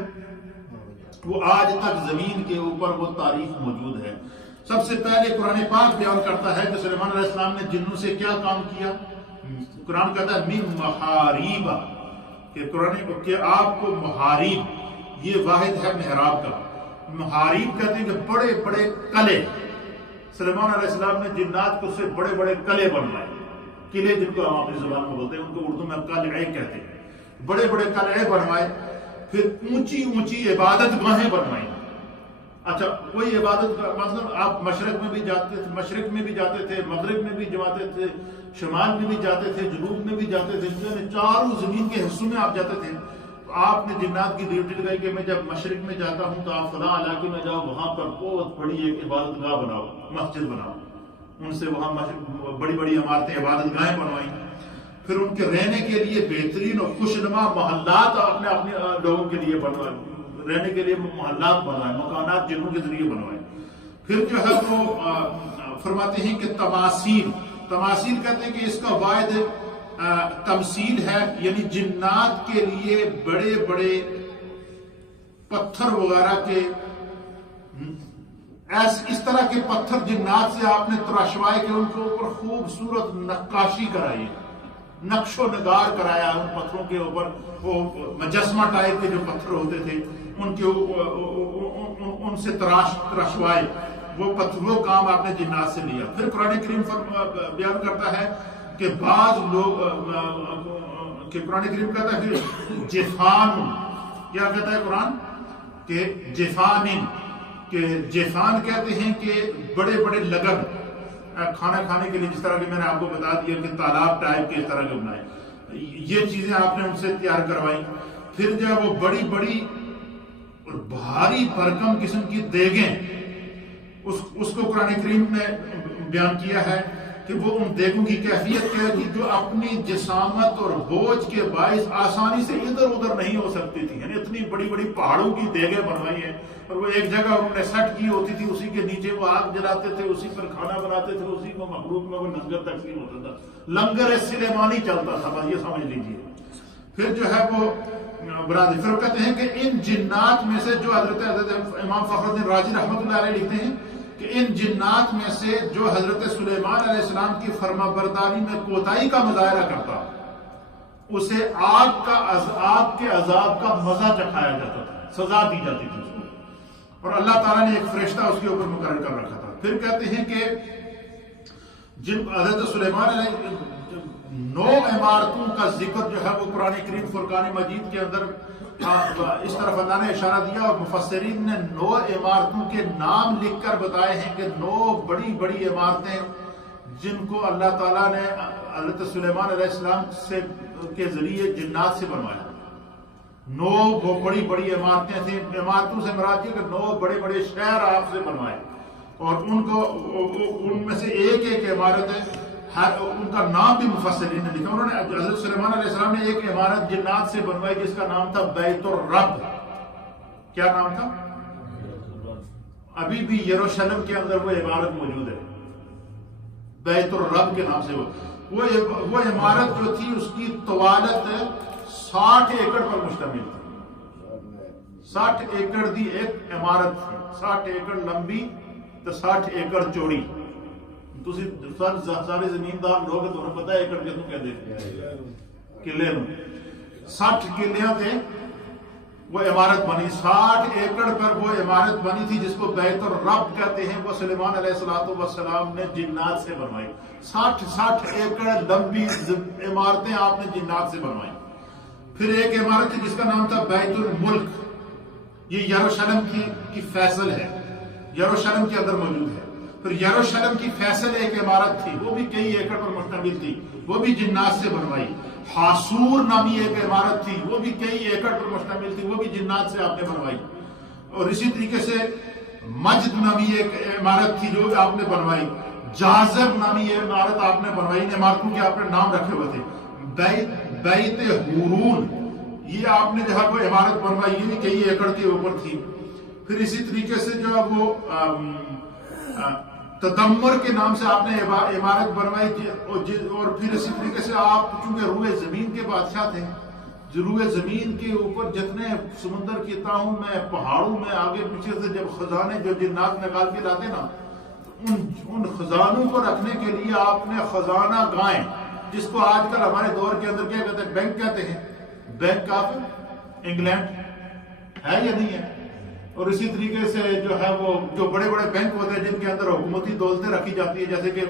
وہ آج تک زمین کے اوپر وہ تاریخ موجود ہے۔ سب سے پہلے قرآن پاک بیان کرتا ہے کہ سلیمان علیہ السلام نے جنوں سے کیا کام کیا؟ قرآن کہتا ہے من محاریب، کہ آپ کو محاریب، یہ واحد ہے محراب کا۔ محاریب کہتے ہیں کہ بڑے بڑے قلعے، سلیمان علیہ السلام نے جنات کو سے بڑے بڑے قلعے بنوائے، قلعے جن کو ہم اپنی زبان میں بولتے ہیں، ان کو اردو میں قلعے کہتے ہیں۔ بڑے بڑے قلعے بنوائے، پھر اونچی اونچی عبادت گاہیں بنوائیں۔ اچھا، کوئی عبادت کا مطلب آپ مشرق میں بھی جاتے تھے، مشرق میں بھی جاتے تھے، مغرب میں بھی جاتے تھے، شمال میں بھی جاتے تھے، جنوب میں بھی جاتے تھے، چاروں زمین کے حصوں میں آپ جاتے تھے۔ تو آپ نے جنات کی ڈیوٹی لگائی کہ میں جب مشرق میں جاتا ہوں تو آپ فلاں علاقے میں جاؤ، وہاں پر بہت بڑی ایک عبادت گاہ بناؤ، مسجد بناؤ۔ ان سے وہاں بڑی بڑی عمارتیں، عبادت گاہیں بنوائیں۔ پھر ان کے رہنے کے لیے بہترین اور خوشنما محلات اپنے لوگوں کے لیے بنوائے، رہنے کے لیے محلات بنوائے، مکانات جنوں کے ذریعے بنوائے۔ پھر جو ہے وہ فرماتے ہیں کہ تماثیل کہتے ہیں کہ اس کا واحد تمثیل ہے، یعنی جنات کے لیے بڑے بڑے پتھر وغیرہ کے، اس طرح کے پتھر جنات سے آپ نے تراشوائے کہ ان کے اوپر خوبصورت نقاشی کرائی، نقش و نگار کرایا ان پتھروں کے اوپر۔ وہ مجسمہ ٹائپ کے جو پتھر ہوتے تھے ان کے ان سے تراشوائے، وہ کام آپ نے جنات سے لیا۔ پھر قرآن کریم بیان کرتا ہے کہ بعض لوگ کہ قرآن کریم کہتا ہے کہ جفان، کیا کہتا ہے قرآن؟ کہ جفان کہتے ہیں کہ بڑے بڑے لگن، کھانا کھانے کے لیے، جس طرح کہ میں نے آپ کو بتا دیا کہ تالاب ٹائپ کے اس طرح کے بنائے، یہ چیزیں آپ نے ان سے تیار کروائی۔ پھر جو ہے وہ بڑی بڑی اور بھاری بھرکم قسم کی دیگیں، اس کو قرآن کریم نے بیان کیا ہے کہ وہ ان دیگوں کی کیفیت کیا تھی جو اپنی جسامت اور بوجھ کے باعث آسانی سے ادھر ادھر نہیں ہو سکتی تھی، یعنی اتنی بڑی بڑی پہاڑوں کی دیگیں بنوائی ہیں، اور وہ ایک جگہ انہوں نے سیٹ کی ہوتی تھی، اسی کے نیچے وہ آگ جلاتے تھے، اسی پر کھانا بناتے تھے، اسی کو مخلوق میں وہ لنگر تقسیم ہوتا تھا، لنگر سلیمانی چلتا تھا، بس یہ سمجھ لیجیے۔ پھر جو ہے وہ برادری، پھر کہتے ہیں کہ ان جنات میں سے جو حضرت امام فخر الدین رازی رحمۃ اللہ علیہ لکھتے ہیں کہ ان جنات میں سے جو حضرت سلیمان علیہ السلام کی فرما برداری میں کوتاہی کا مظاہرہ کرتا، اسے آگ کے عذاب کا مزہ چکھایا جاتا تھا، سزا دی جاتی تھی اس کو، اور اللہ تعالیٰ نے ایک فرشتہ اس کے اوپر مقرر کر رکھا تھا۔ پھر کہتے ہیں کہ جن حضرت سلیمان علیہ 9 عمارتوں کا ذکر جو ہے وہ قرآن کریم فرقان مجید کے اندر اس طرف اللہ نے اشارہ دیا، اور مفسرین نے 9 عمارتوں کے نام لکھ کر بتائے ہیں کہ 9 بڑی بڑی عمارتیں جن کو اللہ تعالیٰ نے حضرت سلیمان علیہ السلام کے ذریعے جنات سے بنوایا۔ 9 وہ بڑی بڑی عمارتیں تھیں، عمارتوں سے مراد یہ کہ 9 بڑے بڑے شہر آپ سے بنوائے، اور ان میں سے ایک عمارت ہے، ان کا نام بھی مفسرین نے لکھا۔ انہوں نے حضرت سلیمان علیہ السلام نے ایک عمارت جنات سے بنوائی جس کا نام تھا بیت الرب۔ کیا نام تھا؟ ابھی بھی یروشلم کے اندر وہ عمارت موجود ہے، بیت الرب کے نام سے وہ۔ وہ عمارت جو تھی اس کی طوالت 60 ایکڑ پر مشتمل تھی. 60 ایکڑ دی ایک عمارت تھی, 60 ایکڑ لمبی تو 60 ایکڑ چوڑی. تسی سارے زمیندار لوگ تو پتہ ہے ایکڑ کتوں کہتے ہیں کلے نو. 60 کلیاں تے وہ عمارت بنی. 60 ایکڑ پر وہ عمارت بنی تھی جس کو بیت الرب کہتے ہیں. وہ سلیمان علیہ السلام نے جنات سے بنوائی. 60 ایکڑ لمبی عمارتیں آپ نے جنات سے بنوائی. پھر ایک عمارت تھی جس کا نام تھا بیت الملک. یہ یروشلم کی فیصل ہے, یروشلم کے اندر موجود ہے. پھر یروشلم کی فیصل ایک عمارت تھی, وہ بھی کئی ایکڑ پر مشتمل تھی, وہ بھی جنات سے بنوائی. حاسور نامی ایک عمارت تھی, وہ بھی کئی ایکڑ پر مشتمل تھی, وہ بھی جنات سے آپ نے بنوائی. اور اسی طریقے سے مجد نامی ایک عمارت تھی جو آپ نے بنوائی. جازر نامی ایک عمارت آپ نے بنوائی. ان عمارتوں کے آپ نے نام رکھے ہوئے تھے. بیت ہورون, یہ آپ نے جو ہے وہ عمارت بنوائی, یہ بھی کئی ایکڑ کے اوپر تھی. پھر اسی طریقے سے جو ہے وہ تدمر کے نام سے آپ نے عمارت بنوائی. اور پھر اسی طریقے سے آپ چونکہ روئے زمین کے بادشاہ تھے, روئے زمین کے اوپر جتنے سمندر کی تاہوں میں پہاڑوں میں آگے پیچھے سے جب خزانے جو جنات نکال کے لاتے نا, ان خزانوں کو رکھنے کے لیے آپ نے خزانہ گائیں, جس کو آج کل ہمارے دور کے اندر کیا کہتے ہیں, بینک کہتے ہیں. بینک آف انگلینڈ ہے یا نہیں ہے. اور اسی طریقے سے جو ہے وہ جو بڑے بڑے بینک ہوتے ہیں جن کے اندر حکومتی دولتیں رکھی جاتی ہیں, جیسے کہ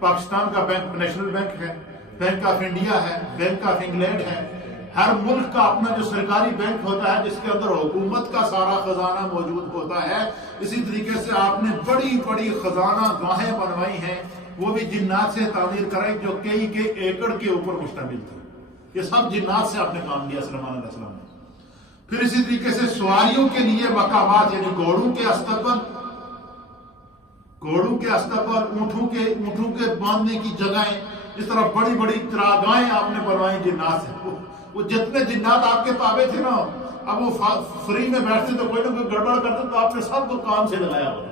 پاکستان کا بینک نیشنل بینک ہے, بینک آف انڈیا ہے, بینک آف انگلینڈ ہے. ہر ملک کا اپنا جو سرکاری بینک ہوتا ہے جس کے اندر حکومت کا سارا خزانہ موجود ہوتا ہے. اسی طریقے سے آپ نے بڑی بڑی خزانہ گاہیں بنوائی ہیں, وہ بھی جنات سے تعمیر کرائی جو کئی ایکڑ کے اوپر مشتمل تھی. یہ سب جنات سے آپ نے کام لیا سلیمان علیہ السلام نے. پھر اسی طریقے سے سواریوں کے لیے مقامات, یعنی گھوڑوں کے استقبال, اونٹوں کے باندھنے کی جگہیں, اس طرح بڑی بڑی چراگاہیں آپ نے بنوائی جنات سے. وہ جتنے جنات آپ کے تابع تھے نا, اب وہ فری میں بیٹھتے تو کوئی نہ کوئی گڑبڑ کرتے تو آپ نے سب کو کام سے لگایا ہوتا.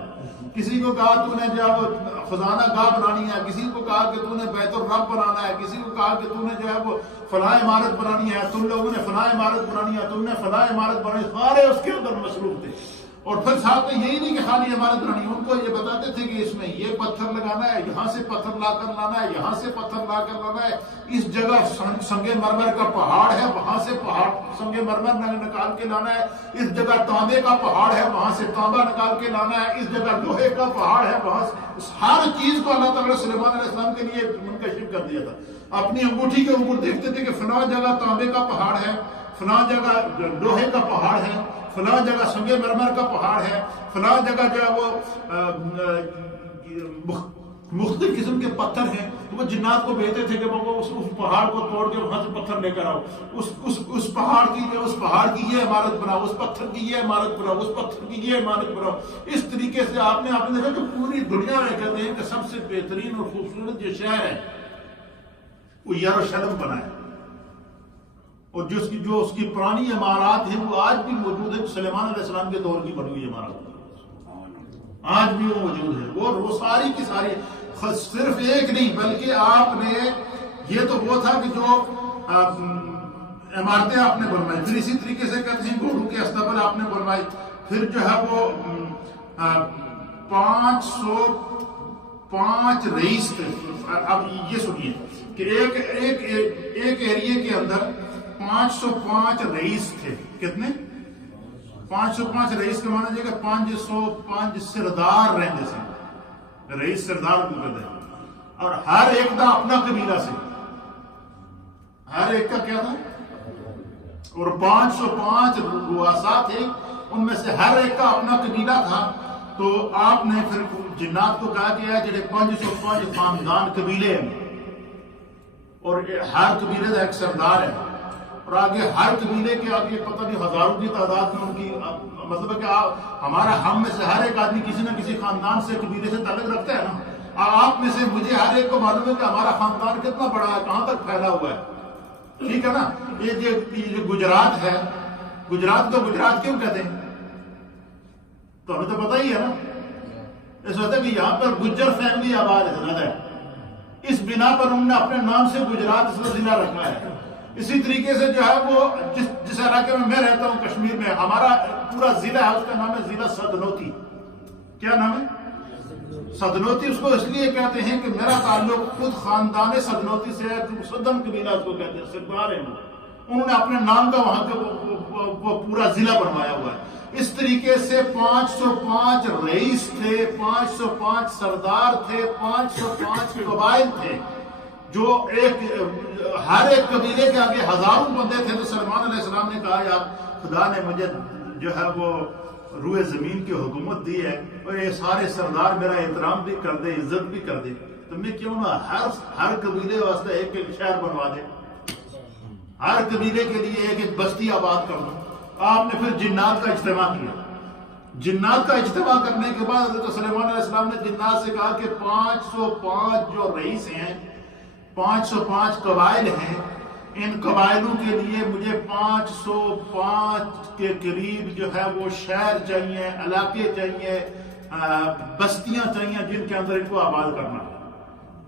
کسی کو کہا تو نے جو خزانہ گاہ بنانی ہے, کسی کو کہا کہ تو نے بیت الرب بنانا ہے, کسی کو کہا کہ تو نے جو ہے وہ فلاں عمارت بنانی ہے, تم لوگوں نے فلاں عمارت بنانی ہے, تم نے فلاں عمارت بنانی, سارے اس کے اندر مصروف تھے. اور پھر ساتھ میں یہی نہیں کہ خالی عمارت بنانی, ان کو یہ بتاتے تھے کہ اس میں یہ پتھر لگانا ہے, یہاں سے پتھر لا کر لانا ہے, یہاں سے پتھر لا کر لانا ہے, اس جگہ سنگ مرمر کا پہاڑ ہے, وہاں سے سنگ مرمر نکال کے لانا ہے, اس جگہ تانبے کا پہاڑ ہے, وہاں سے تانبا نکال کے لانا ہے, اس جگہ لوہے کا پہاڑ ہے, وہاں سے ہر چیز کو اللہ تعالیٰ سلیمان علیہ السلام کے لیے منکشف کر دیا تھا. اپنی انگوٹھی کے اوپر دیکھتے تھے کہ فلاں جگہ تانبے کا پہاڑ ہے, فلاں جگہ لوہے کا پہاڑ ہے, فلاں جگہ سنگ مرمر کا پہاڑ ہے, فلاں جگہ جو ہے وہ مختلف قسم کے پتھر ہیں. تو وہ جنات کو بھیجتے تھے کہ وہ اس پہاڑ کو توڑ کے وہاں سے پتھر لے کر آؤ, اس پہاڑ کی یہ عمارت بناؤ, اس پتھر کی یہ عمارت بناؤ, اس پتھر کی یہ عمارت بناؤ. اس طریقے سے آپ نے دیکھا کہ پوری دنیا میں کہتے ہیں کہ سب سے بہترین اور خوبصورت جو شہر ہے وہ یروشلم بنا ہے. اور جو اس کی پرانی عمارات ہیں وہ آج بھی موجود ہے. سلیمان علیہ السلام کے دور کی بنی ہوئی عمارات آج بھی وہ موجود ہے. وہ ساری کی ساری, صرف ایک نہیں بلکہ آپ نے, یہ تو وہ تھا کہ جو عمارتیں آپ نے بنوائی. پھر اسی طریقے سے کہتے ہیں گھوڑوں کے استقبال آپ نے بنوائی. پھر جو ہے وہ 505 رئیس تھے. اب یہ سنیے کہ ایک ایریے کے اندر 505 رئیس تھے. کتنے؟ 505 رئیس کے معنی ہے کہ 505 سردار رہتے تھے. رئیس سردار کو کہتے ہیں. اور ہر ایک کا اپنا قبیلہ سے, ہر ایک کا کیا تھا, اور 505 رؤساء تھے, ان میں سے ہر ایک کا اپنا قبیلہ تھا. تو آپ نے پھر جنات کو کہا کہ جڑے 505 خاندان قبیلے ہیں, اور ہر قبیلے کا ایک سردار ہے, اور آگے ہر قبیلے کے آگے پتہ نہیں ہزاروں کی تعداد میں ان کی, مطلب ہے کہ ہمارا ہم میں سے ہر ایک آدمی کسی نہ کسی خاندان سے قبیلے سے تعلق رکھتا ہے نا. آپ میں سے مجھے ہر ایک کو معلوم ہے کہ ہمارا خاندان کتنا بڑا ہے, کہاں تک پھیلا ہوا ہے. ٹھیک ہے نا. یہ جو گجرات ہے, گجرات کو گجرات کیوں کہتے ہیں تو ہمیں تو پتہ ہی ہے نا. اس وجہ کہ یہاں پر گجر فیملی آباد ہے زیادہ ہے. اس بنا پر انہوں نے اپنے نام سے گجرات اس کا ضلع رکھا ہے. اسی طریقے سے جو ہے وہ جس علاقے میں رہتا ہوں کشمیر میں، ہمارا پورا ضلع ہے، اس کا نام ہے ضلع سدنوتی. کیا نام ہے؟ سدنوتی. اس کو اس لیے کہتے ہیں کہ میرا تعلق خود خاندان سدنوتی سے ہے، سدن قبیلہ اس کو کہتے ہیں، سردار ہیں. انہوں نے اپنے نام کا وہاں کا پورا ضلع بنوایا ہوا ہے. اس طریقے سے 505 رئیس تھے، 505 سردار تھے، 505 قبائل تھے، جو ہر ایک قبیلے کے آگے ہزاروں بندے تھے. تو سلیمان علیہ السلام نے کہا یار خدا نے مجھے جو ہے وہ روئے زمین کی حکومت دی ہے، اور یہ سارے سردار میرا احترام بھی کر دے، عزت بھی کر دے، تو میں کیوں نہ ہر قبیلے واسطے ایک ایک شہر بنوا دے، ہر قبیلے کے لیے ایک ایک بستی آباد کر دوں. آپ نے پھر جنات کا اجتماع کیا. جنات کا اجتماع کرنے کے بعد حضرت سلیمان علیہ السلام نے جنات سے کہا کہ 505 جو رئیس ہیں، 505 قبائل ہیں، ان قبائلوں کے لیے مجھے 505 کے قریب جو ہے وہ شہر چاہیے، علاقے چاہیے، بستیاں چاہیے جن کے اندر ان کو آباد کرنا.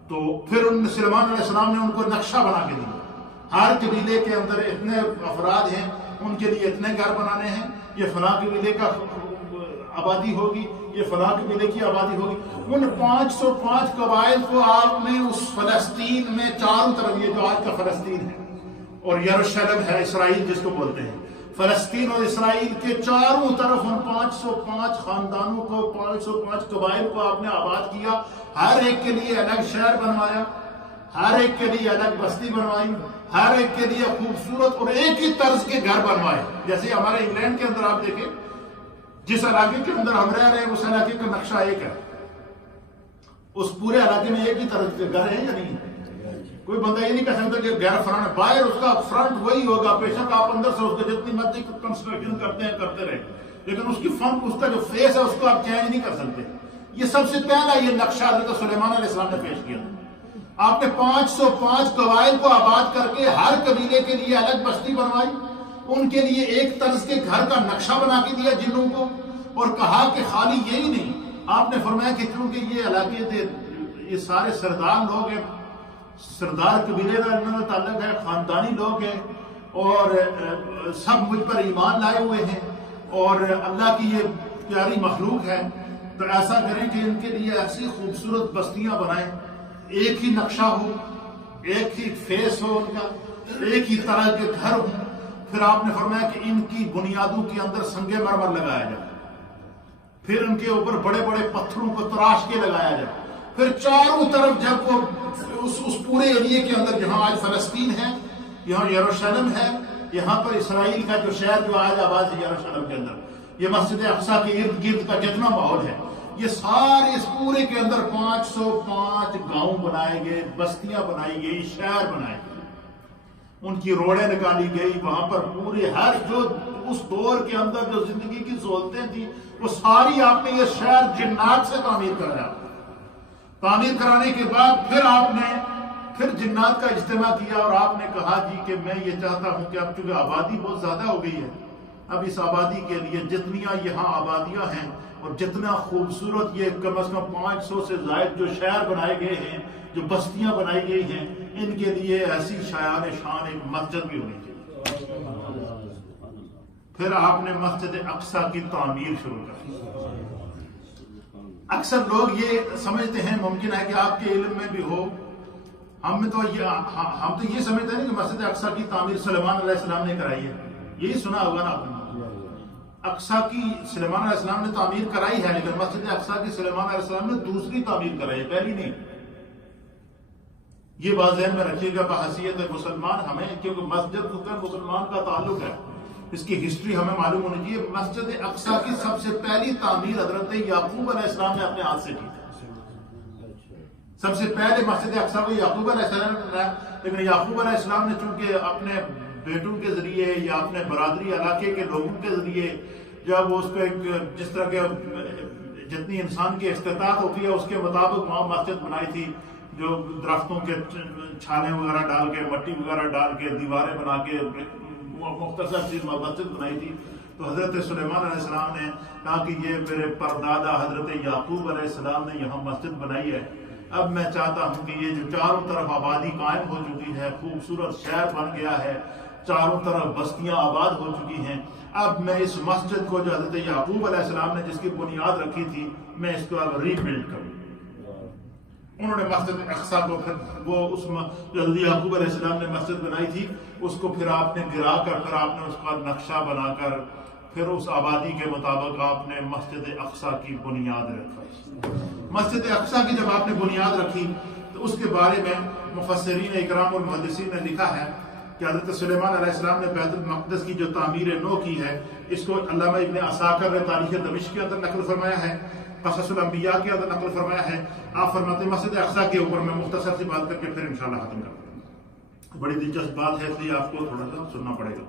تو پھر سلیمان علیہ السلام نے ان کو نقشہ بنا کے دیا. ہر قبیلے کے اندر اتنے افراد ہیں، ان کے لیے اتنے گھر بنانے ہیں، یہ فلاں قبیلے کا آبادی ہوگی، یہ فلاں قبیلے کی آبادی ہوگی. ان 505 قبائل کو آپ نے اس فلسطین میں چاروں طرف، یہ جو آج کا فلسطین ہے اور یروشلم ہے اسرائیل جس کو بولتے ہیں، فلسطین اور اسرائیل کے چاروں طرف ان 505 خاندانوں کو، 505 قبائل کو آپ نے آباد کیا. ہر ایک کے لیے الگ شہر بنوایا، ہر ایک کے لیے الگ بستی بنوائی، ہر ایک کے لیے خوبصورت اور ایک ہی طرز کے گھر بنوائے. جیسے ہمارے انگلینڈ کے اندر آپ دیکھیں، جس علاقے کے اندر ہم رہ رہے ہیں اس علاقے کا نقشہ ایک ہے، اس پورے علاقے میں ایک ہی طرز کے گھر ہیں یا نہیں؟ کوئی بندہ یہ نہیں کہہ سکتا کہ گھر فرنٹ، باہر اس کا فرنٹ وہی ہوگا، بے شک آپ اندر سے اس کے جتنی مرضی کنسٹرکشن کرتے ہیں کرتے رہے، لیکن اس کی فرنٹ، اس کا جو فیس ہے اس کو آپ چینج نہیں کر سکتے. یہ سب سے پہلا یہ نقشہ حضرت سلیمان علیہ السلام نے پیش کیا. آپ نے 505 قبائل کو آباد کر کے ہر قبیلے کے لیے الگ بستی بنوائی، ان کے لیے ایک طرز کے گھر کا نقشہ بنا کے دیا جنوں کو، اور کہا کہ خالی یہی نہیں، آپ نے فرمایا کہ کیونکہ یہ علاقے تھے، یہ سارے سردار لوگ ہیں، سردار قبیلے کا تعلق ہے، خاندانی لوگ ہیں، اور سب مجھ پر ایمان لائے ہوئے ہیں اور اللہ کی یہ پیاری مخلوق ہے. تو ایسا کریں کہ ان کے لیے ایسی خوبصورت بستیاں بنائیں، ایک ہی نقشہ ہو، ایک ہی فیس ہو، ان کا ایک ہی طرح کے گھر ہوں. پھر آپ نے فرمایا کہ ان کی بنیادوں کے اندر سنگ مرمر لگایا جائے، پھر ان کے اوپر بڑے بڑے پتھروں کو تراش کے لگایا جائے. پھر چاروں طرف جب وہ اس پورے ایریے کے اندر جہاں آج فلسطین ہے، یہاں یروشلم ہے، یہاں پر اسرائیل کا جو شہر جو آج آباد ہے یروشلم کے اندر، یہ مسجد اقصیٰ کے ارد گرد کا جتنا ماحول ہے، یہ سارے اس پورے کے اندر 505 گاؤں بنائے گئے، بستیاں بنائی گئی، شہر بنائے گئے، ان کی روڈیں نکالی گئی. وہاں پر پورے ہر جو اس دور کے اندر جو زندگی کی سہولتیں تھیں وہ ساری آپ نے یہ شہر جنات سے تعمیر کرایا. تعمیر کرانے کے بعد پھر آپ نے جنات کا اجتماع کیا اور آپ نے کہا جی کہ میں یہ چاہتا ہوں کہ اب چونکہ آبادی بہت زیادہ ہو گئی ہے، اب اس آبادی کے لیے جتنیاں یہاں آبادیاں ہیں اور جتنا خوبصورت یہ کم از کم 500 سے زائد جو شہر بنائے گئے ہیں، جو بستیاں بنائی گئی ہیں، ان کے لیے ایسی شایان شان ایک مسجد بھی ہونی چاہیے. پھر آپ نے مسجد اقصیٰ کی تعمیر شروع کر دی. اکثر لوگ یہ سمجھتے ہیں، ممکن ہے کہ آپ کے علم میں بھی ہو، ہم تو یہ سمجھتے ہیں کہ مسجد اقصیٰ کی تعمیر سلیمان علیہ السلام نے کرائی ہے. یہی سنا ہوگا نا آپ نے، اقصیٰ کی سلیمان علیہ السلام نے تعمیر کرائی ہے، لیکن مسجد اقصیٰ کی سلیمان علیہ السلام نے دوسری تعمیر کرائی ہے، پہلی نہیں. یہ بات ذہن میں رکھیے گا بحیثیت مسلمان ہمیں، کیونکہ مسجد کا مسلمان کا تعلق ہے، اس کی ہسٹری ہمیں معلوم ہونی چاہیے. مسجد اقصیٰ کی سب سے پہلی تعمیر حضرت یعقوب علیہ السلام نے اپنے ہاتھ سے کی. سب سے پہلے مسجد اقصیٰ کو یعقوب علیہ السلام نے بنایا، لیکن یعقوب علیہ السلام نے چونکہ اپنے بیٹوں کے ذریعے یا اپنے برادری علاقے کے لوگوں کے ذریعے جب اس کو ایک جس طرح کے جتنی انسان کی استطاعت ہوتی ہے اس کے مطابق وہاں مسجد بنائی تھی، جو درختوں کے چھالے وغیرہ ڈال کے، مٹی وغیرہ ڈال کے، دیواریں بنا کے مختصر سی مسجد بنائی تھی. تو حضرت سلیمان علیہ السلام نے کہا کہ یہ میرے پردادا حضرت یعقوب علیہ السلام نے یہاں مسجد بنائی ہے، اب میں چاہتا ہوں کہ یہ جو چاروں طرف آبادی قائم ہو چکی ہے، خوبصورت شہر بن گیا ہے، چاروں طرف بستیاں آباد ہو چکی ہیں، اب میں اس مسجد کو جو حضرت یعقوب علیہ السلام نے جس کی بنیاد رکھی تھی، میں اس کو اب ری بلڈ کروں۔ انہوں نے مسجد اقصی کو پھر وہ اس جو حضرت یعقوب علیہ السلام نے مسجد بنائی تھی اس کو پھر آپ نے گرا کر، پھر آپ نے اس کا نقشہ بنا کر، پھر اس آبادی کے مطابق آپ نے مسجد اقصی کی بنیاد رکھی۔ مسجد اقصی کی جب آپ نے بنیاد رکھی تو اس کے بارے میں مفسرین اکرام اور محدثین نے لکھا ہے کہ حضرت سلیمان علیہ السلام نے بیت المقدس کی جو تعمیر نو کی ہے، اس کو علامہ ابن عساکر نے تاریخ دمشق کے اندر نقل فرمایا ہے، قصص الانبیاء کے اندر نقل فرمایا ہے۔ آپ فرماتے ہیں مسجد اقصی کے اوپر میں مختصر سی بات کر کے پھر انشاءاللہ ختم کرتا ہوں۔ بڑی دلچسپ بات ہے، اس لیے آپ کو تھوڑا سا سننا پڑے گا،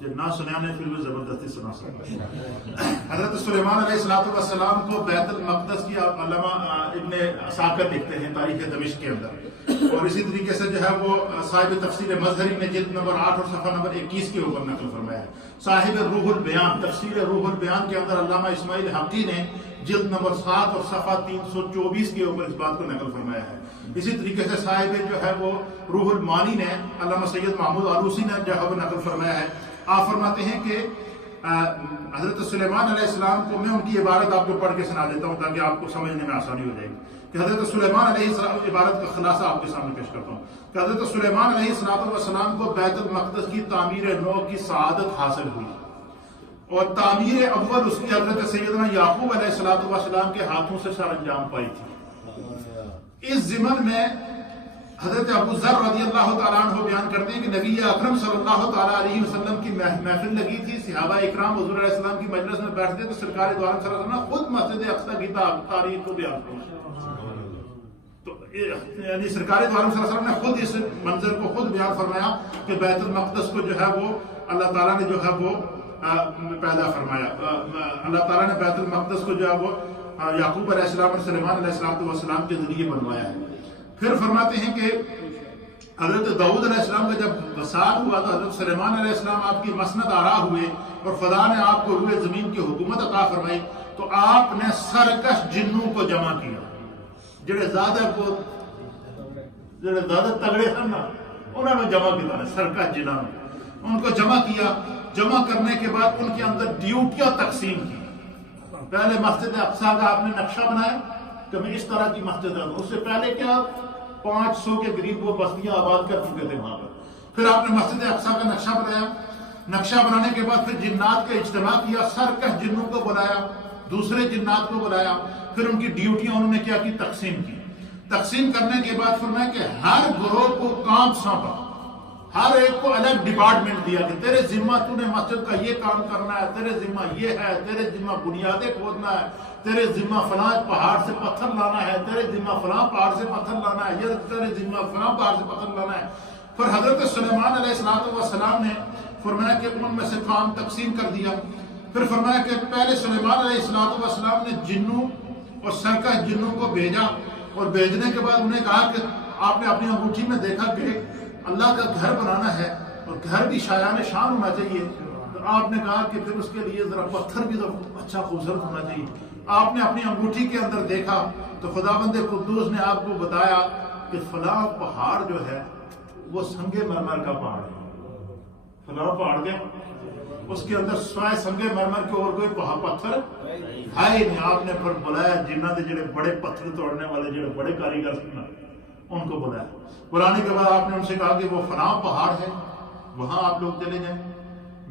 جب نہ سنیا نے پھر بھی زبردستی سنا سکتا۔ حضرت سلیمان علیہ السلام کو بیت المقدس کی علامہ ابن عساکر لکھتے ہیں تاریخ دمشق کے اندر، اور اسی طریقے سے جو ہے وہ صاحب تفسیر مظہری نے جلد نمبر 8 اور صفحہ نمبر 21 کے اوپر نقل فرمایا ہے۔ صاحب روح البیان تفسیر روح البیان کے اندر علامہ اسماعیل حقی نے جلد نمبر 7 اور صفحہ 324 کے اوپر اس بات کو نقل فرمایا ہے۔ اسی طریقے سے صاحب جو ہے وہ روح المانی نے علامہ سید محمود آلوسی نے جو ہے وہ نقل فرمایا ہے۔ آپ فرماتے ہیں کہ حضرت سلیمان علیہ السلام کو، میں ان کی عبارت آپ کو پڑھ کے سنا دیتا ہوں تاکہ آپ کو سمجھنے میں آسانی ہو جائے گی، کہ حضرت سلیمان علیہ السلام عبارت کا خلاصہ آپ کے سامنے پیش کرتا ہوں کہ حضرت سلیمان علیہ السلام کو بیت المقدس کی تعمیر نو کی سعادت حاصل ہوئی، اور تعمیر اول اس کی حضرت سیدنا یعقوب علیہ السلام کے ہاتھوں سے سر انجام پائی تھی۔ اس ضمن میں حضرت ابو ذر رضی اللہ تعالیٰ عنہ بیان کرتے ہیں کہ نبی اکرم صلی اللہ تعالیٰ علیہ وسلم کی محفل لگی تھی، صحابہ اکرام حضور علیہ السلام کی مجلس میں بیٹھتے تو سرکار دو عالم صلی اللہ علیہ وسلم نے خود مسجد اقصی کی تاریخ کو بیان فرمایا، تو یعنی سرکار دو عالم صلی اللہ علیہ وسلم نے خود اس منظر کو خود بیان فرمایا کہ بیت المقدس کو جو ہے وہ اللہ تعالیٰ نے جو ہے وہ پیدا فرمایا، اللہ تعالیٰ نے بیت المقدس کو جو ہے وہ یعقوب علیہ السلام اور سلیمان علیہ السلام کے ذریعے بنوایا ہے۔ پھر فرماتے ہیں کہ حضرت داؤد علیہ السلام کا جب وصال ہوا تو حضرت سلیمان علیہ السلام آپ کی مسند آرا ہوئے اور خدا نے آپ کو روئے زمین کی حکومت عطا فرمائی، تو آپ نے سرکش جنوں کو جمع کیا، جڑے زیادہ تگڑے تھے نا انہوں نے جمع کیا، سرکش جنوں ان کو جمع کیا۔ جمع کرنے کے بعد ان کے اندر ڈیوٹیاں تقسیم کی۔ پہلے مسجد اقصی کا آپ نے نقشہ بنایا کہ میں اس طرح کی مسجد ہے، اس سے پہلے کیا 500 کے قریب وہ بستیاں آباد کر چکے تھے وہاں پر۔ پھر آپ نے مسجد اقصی کا نقشہ بنایا، نقشہ بنانے کے بعد پھر جنات کا اجتماع کیا، سرکش جنوں کو بلایا، دوسرے جنات کو بلایا، پھر ان کی ڈیوٹیاں انہوں نے کیا کی تقسیم کی۔ تقسیم کرنے کے بعد فرمایا کہ ہر گروہ کو کام سونپا، ہر ایک کو الگ ڈپارٹمنٹ دیا کہ تیرے ذمہ تو نے مسجد کا یہ کام کرنا ہے، تیرے ذمہ یہ ہے، تیرے ذمہ بنیادیں کھودنا ہے، تیرے ذمہ فلاں پہاڑ سے پتھر لانا ہے، تیرے ذمہ فلاں پہاڑ سے پتھر لانا ہے، یہ تیرے ذمہ فلاں پہاڑ سے پتھر لانا ہے۔ پھر حضرت سلیمان علیہ السلام نے فرمایا کہ ان میں سے کام تقسیم کر دیا۔ پھر فرمایا کہ پہلے سلیمان علیہ السلام نے جنوں اور سرکش جنوں کو بھیجا، اور بھیجنے کے بعد انہیں کہا کہ آپ نے اپنی انگوٹھی میں دیکھا کہ اللہ کا گھر بنانا ہے اور گھر بھی شایان شان ہونا چاہیے، تو آپ نے کہا کہ پھر اس کے لیے ذرا پتھر بھی ذرا اچھا خوبصورت ہونا چاہیے۔ آپ نے اپنی انگوٹھی کے اندر دیکھا تو خداوند قدوس نے آپ کو بتایا کہ فلاں پہاڑ جو ہے وہ سنگ مرمر کا پہاڑ ہے، فلاں پہاڑ کے اس کے اندر سوائے سنگ مرمر کے اور کوئی پتھر ہے ہی نہیں۔ آپ نے پھر بلایا جنہاں دے جڑے بڑے پتھر توڑنے والے جڑے بڑے کاریگر تھے ان کو بلایا۔ بلانے کے بعد آپ نے ان سے کہا کہ وہ فلاں پہاڑ ہے، وہاں آپ لوگ چلے جائیں،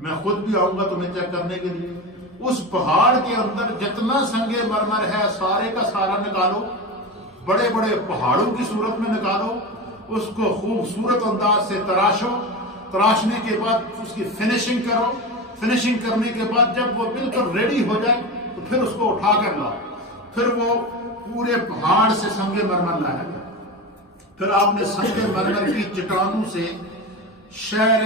میں خود بھی آؤں گا تمہیں چیک کرنے کے لیے۔ اس پہاڑ کے اندر جتنا سنگ مرمر ہے سارے کا سارا نکالو، بڑے بڑے پہاڑوں کی صورت میں نکالو، اس کو خوبصورت انداز سے تراشو، تراشنے کے بعد اس کی فنشنگ کرو، فنشنگ کرنے کے بعد جب وہ بالکل ریڈی ہو جائے تو پھر اس کو اٹھا کر لاؤ۔ پھر وہ پورے پہاڑ سے سنگ مرمر لایا گیا۔ پھر آپ نے سنگ مرمر کی چٹانوں سے شہر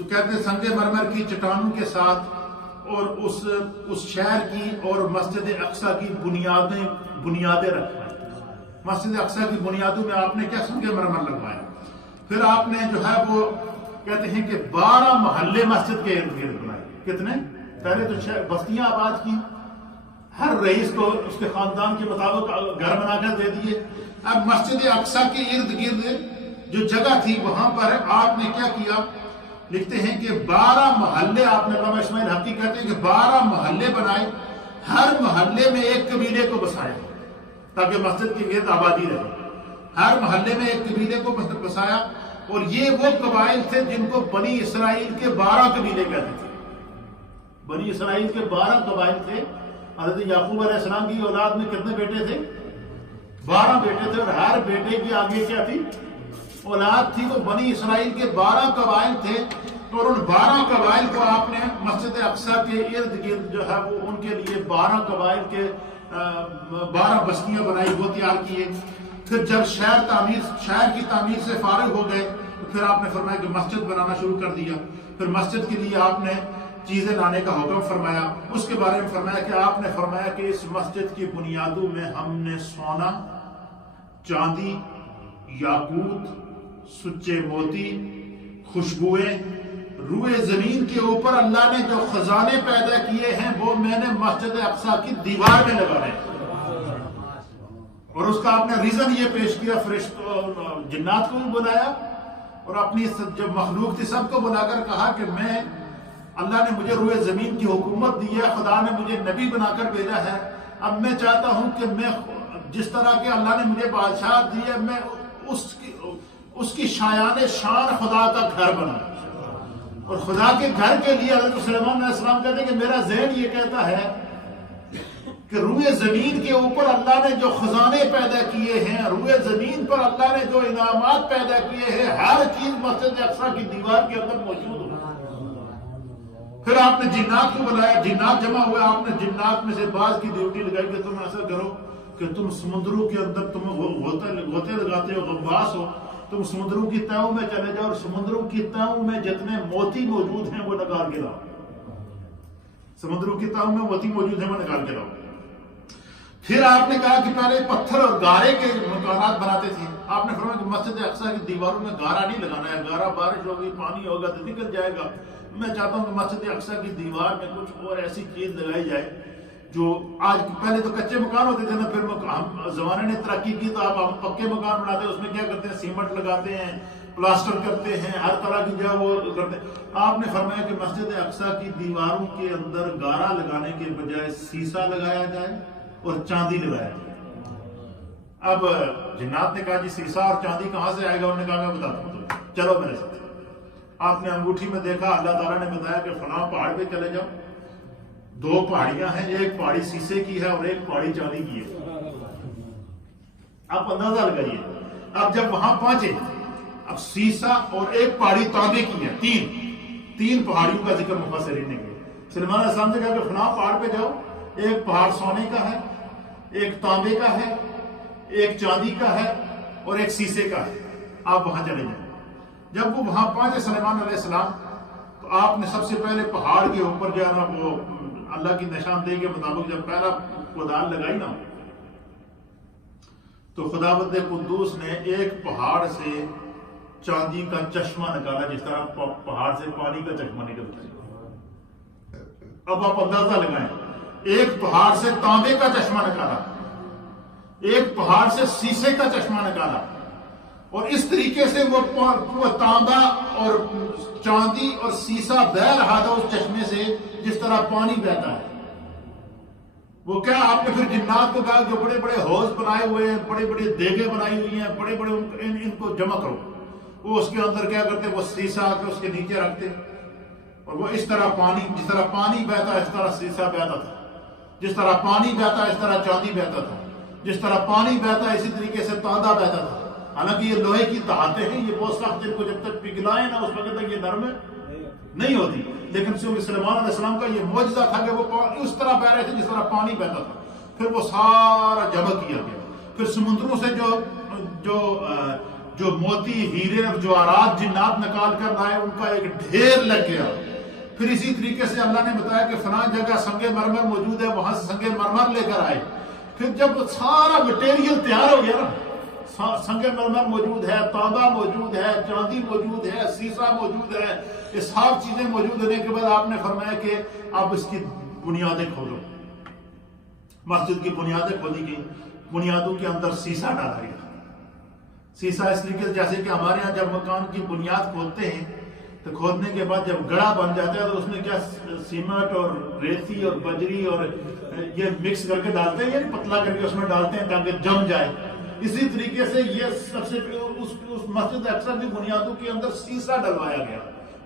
کہتے ہیں سنگ مرمر کی چٹانوں کے ساتھ اور اس شہر کی اور مسجد اقصی کی بنیادیں رکھوائی۔ مسجد اقصی کی بنیادوں میں آپ نے کیا سنگ مرمر لگوایا۔ پھر آپ نے جو ہے وہ کہتے ہیں کہ 12 محلے مسجد کے ارد گرد بنائے۔ کتنے؟ پہلے تو بستیاں آباد کی، ہر رئیس کو اس کے خاندان کے مطابق گھر بنا کر دے دیے. اب مسجد اقصی کے ارد گرد جو جگہ تھی وہاں پر آپ نے کیا کیا؟ لکھتے ہیں کہ 12 محلے آپ نے، علامہ اسماعیل حقی کہتے ہیں کہ 12 محلے بنائے، ہر محلے میں ایک قبیلے کو بسایا تاکہ مسجد کی گرد آبادی رہے. ہر محلے میں ایک قبیلے کو بسایا، اور یہ وہ قبائل تھے جن کو بنی اسرائیل کے 12 قبیلے کہتے تھے. بنی اسرائیل کے 12 قبائل تھے. حضرت یعقوب علیہ السلام کی اولاد میں کتنے بیٹے تھے؟ 12 بیٹے تھے، اور ہر بیٹے کی آگے کیا تھی؟ اولاد تھی. تو بنی اسرائیل کے 12 قبائل تھے، اور ان 12 قبائل کو آپ نے مسجد اقصی کے ارد گرد جو ہے وہ ان کے لیے 12 قبائل کے 12 بستیاں بنائی، وہ تیار کیے. پھر جب شہر کی تعمیر سے فارغ ہو گئے تو پھر آپ نے فرمایا کہ مسجد بنانا شروع کر دیا. پھر مسجد کے لیے آپ نے چیزیں لانے کا حکم فرمایا. اس کے بارے میں فرمایا کہ آپ نے فرمایا کہ اس مسجد کی بنیادوں میں ہم نے سونا، چاندی، یاقوت، سچے موتی، خوشبوئیں، روئے زمین کے اوپر اللہ نے جو خزانے پیدا کیے ہیں وہ میں نے مسجد اقصی کی دیوار میں لگائے. اور اس کا آپ نے ریزن یہ پیش کیا، جنات کو بھی بلایا اور اپنی جو مخلوق تھی سب کو بلا کر کہا کہ اللہ نے مجھے روئے زمین کی حکومت دی ہے، خدا نے مجھے نبی بنا کر بھیجا ہے. اب میں چاہتا ہوں کہ میں جس طرح کے اللہ نے مجھے بادشاہ دی ہے، میں اس کی شایان شان خدا کا گھر بناؤں. اور خدا کے گھر کے لیے حضرت سلیمان علیہ السلام کہتے ہیں کہ میرا ذہن یہ کہتا ہے کہ روئے زمین کے اوپر اللہ نے جو خزانے پیدا کیے ہیں، روئے زمین پر اللہ نے جو انعامات پیدا کیے ہیں، ہر چیز مسجد اقصی کی دیوار کے اندر موجود ہو. پھر آپ نے جنات کو بلایا، جنات جمع ہوئے. آپ نے جنات میں سے بعض کی ڈیوٹی لگائی کہ تم ایسا کرو کہ تم سمندروں کے اندر تم غوطے لگاتے ہو، غواص ہو، تم سمندروں کی تہوں میں چلے جاؤ اور سمندروں کی تہوں میں جتنے موتی موجود ہیں وہ نکال کے لاؤ. سمندروں کی تہوں میں موتی موجود ہیں وہ نکال کے لاؤ. پھر آپ نے کہا کہ پہلے پتھر اور گارے کے مکانات بناتے تھے. آپ نے فرمایا کہ مسجد اقصی کی دیواروں میں گارا نہیں لگانا ہے، گارا بارش ہوگی، پانی ہوگا تو نکل جائے گا. میں چاہتا ہوں کہ مسجد اقصی کی دیوار میں کچھ اور ایسی چیز لگائی جائے جو آج پہلے تو کچے مکان ہوتے تھے نا، پھر ہم زمانے نے ترقی کی تو آپ پکے مکان بناتے ہیں. اس میں کیا کرتے ہیں؟ سیمنٹ لگاتے ہیں، پلاسٹر کرتے ہیں، ہر طرح کی جو وہ کرتے ہیں. آپ نے فرمایا کہ مسجد اقصی کی دیواروں کے اندر گارا لگانے کے بجائے سیسا لگایا جائے اور چاندی لگایا جائے. اب جنات نے کہا جی سیسا اور چاندی کہاں سے آئے گا؟ انہوں نے کہا میں بتاتا ہوں، چلو میرے ساتھ. آپ نے انگوٹھی میں دیکھا، اللہ تعالیٰ نے بتایا کہ فلاں پہاڑ پہ چلے جاؤ. 2 پہاڑیاں ہیں، ایک پہاڑی سیسے کی ہے اور ایک پہاڑی چاندی کی ہے. آپ اندازہ لگائیے. اب جب وہاں پہنچے، اب سیسا اور ایک پہاڑی تانبے کی ہے. تین پہاڑیوں کا ذکر مفسرین نے کیا. سلیمان علیہ السلام نے کہا کہ فلاں پہاڑ پہ جاؤ، ایک پہاڑ سونے کا ہے، ایک تانبے کا ہے، ایک چاندی کا ہے اور ایک سیسے کا ہے. آپ وہاں چلے جائیں. جب وہ وہاں پہنچے سلیمان علیہ السلام تو آپ نے سب سے پہلے پہاڑ کے اوپر جو ہے نا وہ اللہ کی نشاندہی کے مطابق جب پہلا کدال لگائی نا تو خداوند قدوس نے ایک پہاڑ سے چاندی کا چشمہ نکالا، جس طرح پہاڑ سے پانی کا چشمہ نکلتا ہے. اب آپ اندازہ لگائیں، ایک پہاڑ سے تانبے کا چشمہ نکالا، ایک پہاڑ سے سیسے کا چشمہ نکالا، اور اس طریقے سے وہ تانبا اور چاندی اور سیسا بہ رہا تھا اس چشمے سے جس طرح پانی بہتا ہے. وہ کیا آپ نے پھر جنات کو کہا جو بڑے بڑے حوض بنائے ہوئے ہیں، بڑے بڑے دیگیں بنائی ہوئی ہیں، بڑے بڑے ان کو جمع کرو. وہ اس کے اندر کیا کرتے؟ وہ سیسا آ کے اس کے نیچے رکھتے اور وہ اس طرح پانی، جس طرح پانی بہتا اس طرح سیسا بہتا تھا، جس طرح پانی بہتا اس طرح چاندی بہتا تھا، جس طرح پانی بہتا اسی طریقے سے تانبا بہتا تھا. حالانکہ یہ لوہے کی دھاتیں ہیں، یہ بہت سخت، جن کو جب تک پگھلائیں نا اس وقت تک یہ نرم نہیں ہوتی. لیکن سلیمان علیہ السلام کا یہ معجزہ تھا کہ وہ اس طرح بہ رہے تھے جس طرح پانی بہتا تھا. پھر وہ سارا جمع کیا گیا. پھر سمندروں سے جو موتی، ہیرے اور جواہرات جنات نکال کر لائے ان کا ایک ڈھیر لگ گیا. پھر اسی طریقے سے اللہ نے بتایا کہ فلاں جگہ سنگ مرمر موجود ہے، وہاں سے سنگ مرمر لے کر آئے. پھر جب سارا مٹیریل تیار ہو گیا نا، سنگ مرمر موجود ہے، تانبا موجود ہے، چاندی موجود ہے، سیسا موجود ہے، یہ سب چیزیں موجود ہونے کے بعد آپ نے فرمایا کہ اب اس کی بنیادیں کھودو. مسجد کی بنیادیں کھودی گئی، بنیادوں کے اندر سیسا ڈالا گیا. سیسا اس طریقے سے جیسے کہ ہمارے ہاں جب مکان کی بنیاد کھودتے ہیں تو کھودنے کے بعد جب گڑھا بن جاتا ہے تو اس میں کیا سیمنٹ اور ریتی اور بجری اور یہ مکس کر کے ڈالتے ہیں، یعنی پتلا کر کے اس میں ڈالتے ہیں تاکہ جم جائے. اسی طریقے سے یہ سب سے اس مسجد اقصی کی بنیادوں کے اندر سیسا ڈلوایا گیا،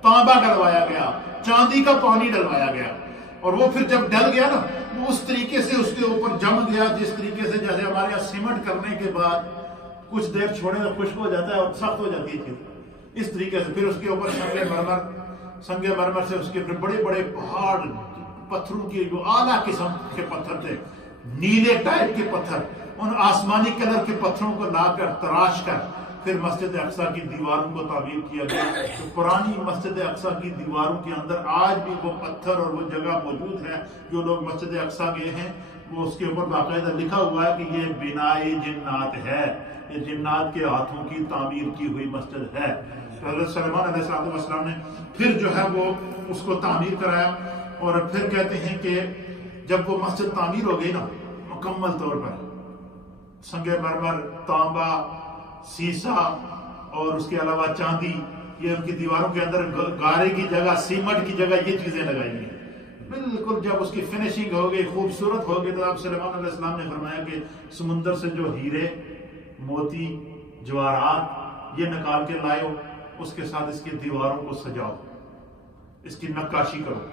تانبا ڈلوایا گیا، چاندی کا پانی ڈلوایا گیا. اور وہ پھر جب ڈل گیا نا وہ اس طریقے سے اس کے اوپر جم گیا، جس طریقے سے جیسے ہمارے یہاں سیمنٹ کرنے کے بعد کچھ دیر چھوڑے تو خشک ہو جاتا ہے اور سخت ہو جاتی ہے. اس طریقے سے پھر اس کے اوپر سنگ مرمر سے اس کے بڑے بڑے پہاڑ پتھروں کے جو اعلیٰ قسم کے پتھر تھے، نیلے ٹائپ کے پتھر، ان آسمانی کلر کے پتھروں کو لا کر تراش کر پھر مسجد اقصی کی دیواروں کو تعمیر کیا گیا. تو پرانی مسجد اقصی کی دیواروں کے اندر آج بھی وہ پتھر اور وہ جگہ موجود ہے. جو لوگ مسجد اقصی گئے ہیں وہ اس کے اوپر باقاعدہ لکھا ہوا ہے کہ یہ بنائے جنات ہے، یہ جنات کے ہاتھوں کی تعمیر کی ہوئی مسجد ہے. تو حضرت سلیمان علیہ السلام نے پھر جو ہے وہ اس کو تعمیر کرایا. اور پھر کہتے ہیں کہ جب وہ مسجد تعمیر ہو گئی نا مکمل طور پر، سنگ مرمر، تانبا، سیسا اور اس کے علاوہ چاندی، یہ ان کی دیواروں کے اندر گارے کی جگہ، سیمنٹ کی جگہ یہ چیزیں لگائی ہیں. بالکل جب اس کی فنشنگ ہو گئی، خوبصورت ہو گئی، تو آپ سلیمان علیہ السلام نے فرمایا کہ سمندر سے جو ہیرے، موتی، جواہرات یہ نکال کے لائے ہو، اس کے ساتھ اس کی دیواروں کو سجاؤ، اس کی نقاشی کرو.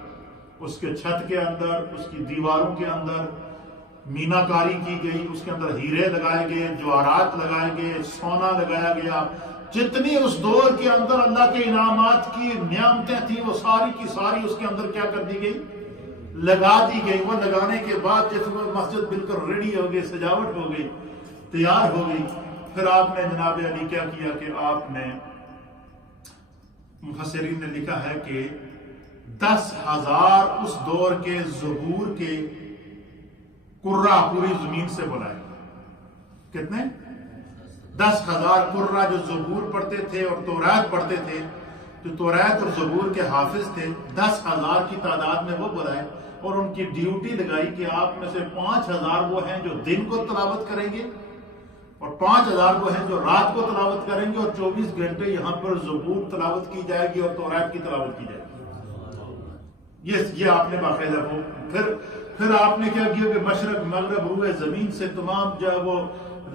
اس کے چھت کے اندر، اس کی دیواروں کے اندر مینا کاری کی گئی، اس کے اندر ہیرے لگائے گئے، جواہرات لگائے گئے، سونا لگایا گیا. جتنی اس دور کے اندر اللہ کے انعامات کی نعمتیں تھیں وہ ساری کی ساری اس کے اندر کیا کر دی گئی؟ لگا دی گئی. وہ لگانے کے بعد جب وہ مسجد بالکل ریڈی ہو گئی، سجاوٹ ہو گئی، تیار ہو گئی، پھر آپ نے جناب علی کیا کیا کہ آپ نے، مفسرین نے لکھا ہے کہ 10,000 اس دور کے زبور کے قرہ پوری زمین سے بلائے. کتنے؟ 10,000 قرہ جو زبور پڑھتے تھے اور تورات پڑھتے تھے، جو تورات اور زبور کے حافظ تھے، 10,000 کی تعداد میں وہ بلائے اور ان کی ڈیوٹی لگائی کہ آپ میں سے 5,000 وہ ہیں جو دن کو تلاوت کریں گے اور 5,000 وہ ہیں جو رات کو تلاوت کریں گے، اور 24 گھنٹے یہاں پر زبور تلاوت کی جائے گی اور تورات کی تلاوت کی جائے گی. یہ آپ نے باقاعدہ وہ پھر آپ نے کیا کیا کہ مشرق مغرب روئے زمین سے تمام جو وہ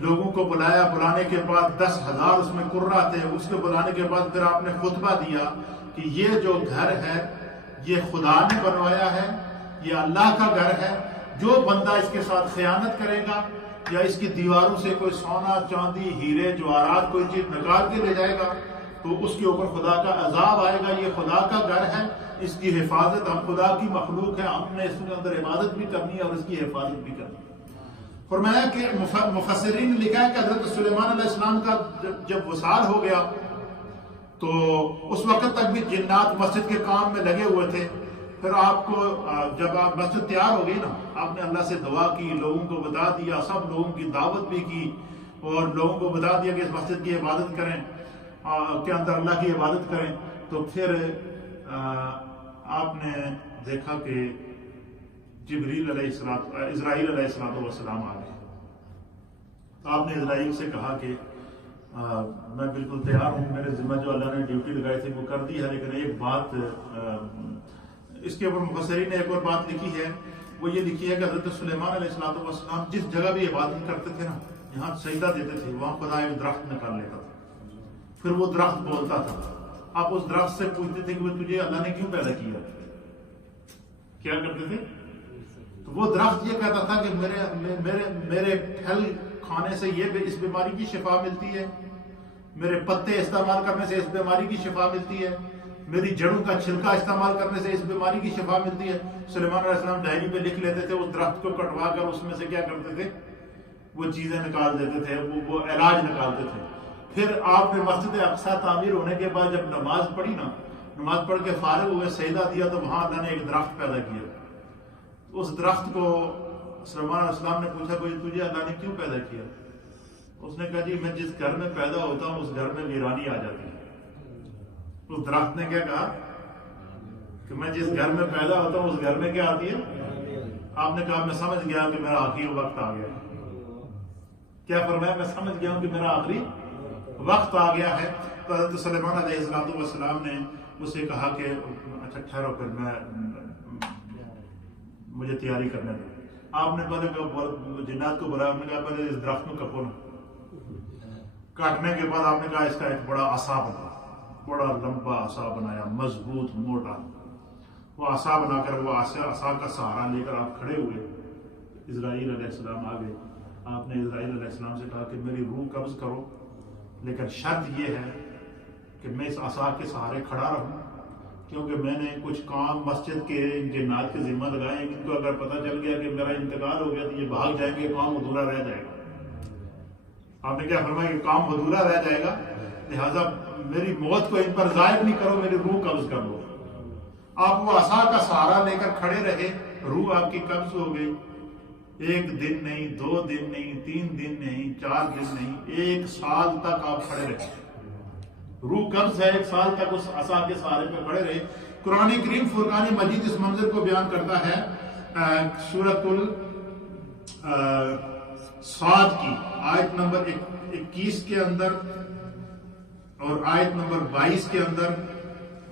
لوگوں کو بلایا. بلانے کے بعد 10,000 اس میں قرہ تھے. اس کو بلانے کے بعد پھر آپ نے خطبہ دیا کہ یہ جو گھر ہے یہ خدا نے بنوایا ہے، یہ اللہ کا گھر ہے. جو بندہ اس کے ساتھ خیانت کرے گا یا اس کی دیواروں سے کوئی سونا، چاندی، ہیرے، جواہرات کوئی چیز نکال کے لے جائے گا تو اس کے اوپر خدا کا عذاب آئے گا. یہ خدا کا گھر ہے، اس کی حفاظت، ہم خدا کی مخلوق ہے، ہم نے اس کے اندر عبادت بھی کرنی ہے اور اس کی حفاظت بھی کرنی ہے. فرمایا کہ مفسرین نے لکھا ہے کہ حضرت سلیمان علیہ السلام کا جب وصال ہو گیا تو اس وقت تک بھی جنات مسجد کے کام میں لگے ہوئے تھے. پھر آپ کو جب آپ مسجد تیار ہو گئی نا، آپ نے اللہ سے دعا کی، لوگوں کو بتا دیا، سب لوگوں کی دعوت بھی کی اور لوگوں کو بتا دیا کہ اس مسجد کی عبادت کریں، کے اندر اللہ کی عبادت کریں. تو پھر آپ نے دیکھا کہ اسرائیل علیہ السلام آ گئے. تو آپ نے اسرائیل سے کہا کہ میں بالکل تیار ہوں، میرے ذمہ جو اللہ نے ڈیوٹی لگائی تھی وہ کر دی ہے، لیکن ایک بات اس کے اوپر مفسرین نے ایک اور بات لکھی ہے. وہ یہ لکھی ہے کہ حضرت سلیمان علیہ السلام جس جگہ بھی عبادت کرتے تھے نا، جہاں سجدہ دیتے تھے، وہاں خدا ایک درخت نکال لیتا تھا. پھر وہ درخت بولتا تھا. آپ اس درخت سے پوچھتے تھے کہ تجھے اللہ نے کیوں پیدا کیا؟ کیا کرتے تھے؟ تو وہ درخت یہ کہتا تھا کہ میرے پھل کھانے سے اس بیماری کی شفا ملتی ہے، میرے پتے استعمال کرنے سے اس بیماری کی شفا ملتی ہے، میری جڑوں کا چھلکا استعمال کرنے سے اس بیماری کی شفا ملتی ہے. سلیمان علیہ السلام ڈائری پہ لکھ لیتے تھے، اس درخت کو کٹوا کر اس میں سے کیا کرتے تھے؟ وہ چیزیں نکال دیتے تھے، وہ علاج نکالتے تھے. پھر آپ نے مسجد اقصی تعمیر ہونے کے بعد جب نماز پڑھی نا، نماز پڑھ کے فارغ ہوئے، سجدہ دیا، تو وہاں اللہ نے ایک درخت پیدا کیا. اس درخت کو سلیمان علیہ السلام نے پوچھا کہ تجھے اللہ نے کیوں پیدا کیا؟ اس نے کہا جی میں جس گھر میں پیدا ہوتا ہوں اس گھر میں ویرانی آ جاتی ہے. اس درخت نے کیا کہا کہ میں جس گھر میں پیدا ہوتا ہوں اس گھر میں کیا آتی ہے؟ آپ نے کہا میں سمجھ گیا کہ میرا آخری وقت آ گیا. کیا فرمایا؟ میں سمجھ گیا ہوں کہ میرا آخری وقت آ گیا ہے. تو حضرت سلیمان علیہ السلام نے اسے کہا کہ اچھا ٹھہرو، پھر میں مجھے تیاری کرنے دو. آپ نے پہلے جنات کو بلایا، نے کہا پہلے اس درخت میں کپو نا. کاٹنے کے بعد آپ نے کہا اس کا ایک بڑا عصا بنا، بڑا لمبا عصا بنایا، مضبوط موٹا. وہ عصا بنا کر وہ عصا کا سہارا لے کر آپ کھڑے ہوئے. اسرائیل علیہ السلام آ گئے. آپ نے اسرائیل علیہ السلام سے کہا کہ میری روح قبض کرو، لیکن شرط یہ ہے کہ میں اس عصا کے سہارے کھڑا رہوں، کیونکہ میں نے کچھ کام مسجد کے جنات کے ذمہ لگائے ہیں. ان کو اگر پتہ چل گیا کہ میرا انتقال ہو گیا تو یہ بھاگ جائیں گے، کام ادھورا رہ جائے گا. آپ نے کیا فرمایا کہ کام ادھورا رہ جائے گا، لہٰذا میری موت کو ان پر ظاہر نہیں کرو، میری روح قبض کر لو. آپ وہ عصا کا سہارا لے کر کھڑے رہے، روح آپ کی قبض ہو گئی. 1 دن نہیں، 2 دن نہیں، 3 دن نہیں، 4 دن نہیں، 1 سال تک آپ کھڑے رہے. روح قبض ہے، 1 سال تک اس عصا کے سہارے پہ کھڑے رہے. قرآن کریم فرقان مجید اس منظر کو بیان کرتا ہے سورۃ الصاد کی آیت نمبر 21 کے اندر اور آیت نمبر 22 کے اندر،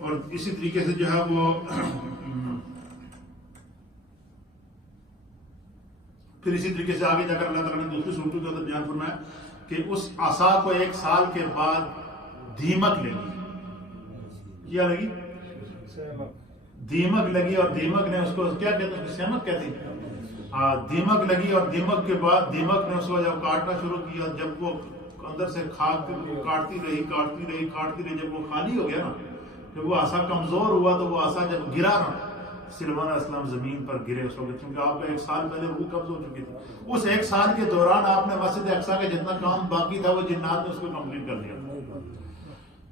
اور اسی طریقے سے جو ہے وہ پھر اسی طریقے سے آگے جا کر اللہ تعالیٰ نے دوسری صورتوں کے اندر بیان فرمایا کہ اس عصا کو 1 سال کے بعد دیمک لگی. کیا لگی؟ دیمک لگی. اور دیمک نے اس کو کیا کہتے ہیں؟ سیمک کہتے ہیں. ہاں، دیمک لگی. اور دیمک کے بعد دیمک نے اس کو جب کاٹنا شروع کیا، جب وہ اندر سے کھاد کاٹتی رہی. جب وہ خالی ہو گیا نا، جب وہ عصا کمزور ہوا تو وہ عصا جب گرا نا، سلیمان علیہ السلام زمین پر گرے اس وقت، کیونکہ آپ کا 1 سال پہلے روح قبض ہو چکی تھی. اس 1 سال کے دوران آپ نے مسجد اقصیٰ کا جتنا کام باقی تھا وہ جنات نے اس کو کمپلیٹ کر دیا.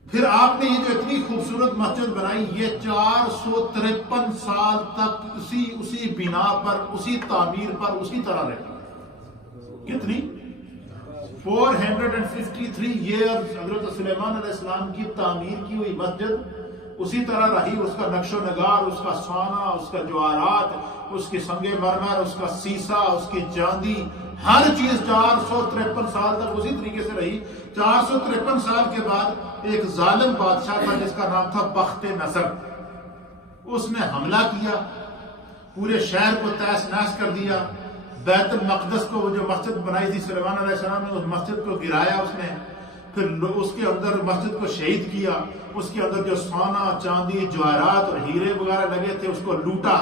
پھر آپ نے یہ جو اتنی خوبصورت مسجد بنائی، یہ 453 سال تک اسی بنا پر، اسی تعمیر پر، اسی طرح رہی. کتنی؟ 453 ایئرز حضرت سلیمان علیہ السلام کی تعمیر کی ہوئی مسجد اسی طرح رہی. اس کا نقش و نگار، اس کا سونا، اس کا جواہرات، اس کی سنگ مرمر، اس کا سیسا، اس کی چاندی، ہر چیز 453 سال تک اسی طریقے سے رہی. 453 سال کے بعد ایک ظالم بادشاہ تھا جس کا نام تھا بخت نصر. اس نے حملہ کیا، پورے شہر کو تہس نہس کر دیا. بیت المقدس کو، وہ جو مسجد بنائی تھی سلیمان علیہ السلام نے، اس مسجد کو گرایا اس نے. پھر اس کے اندر مسجد کو شہید کیا. اس کے اندر جو سونا، چاندی، جواہرات اور ہیرے وغیرہ لگے تھے اس کو لوٹا.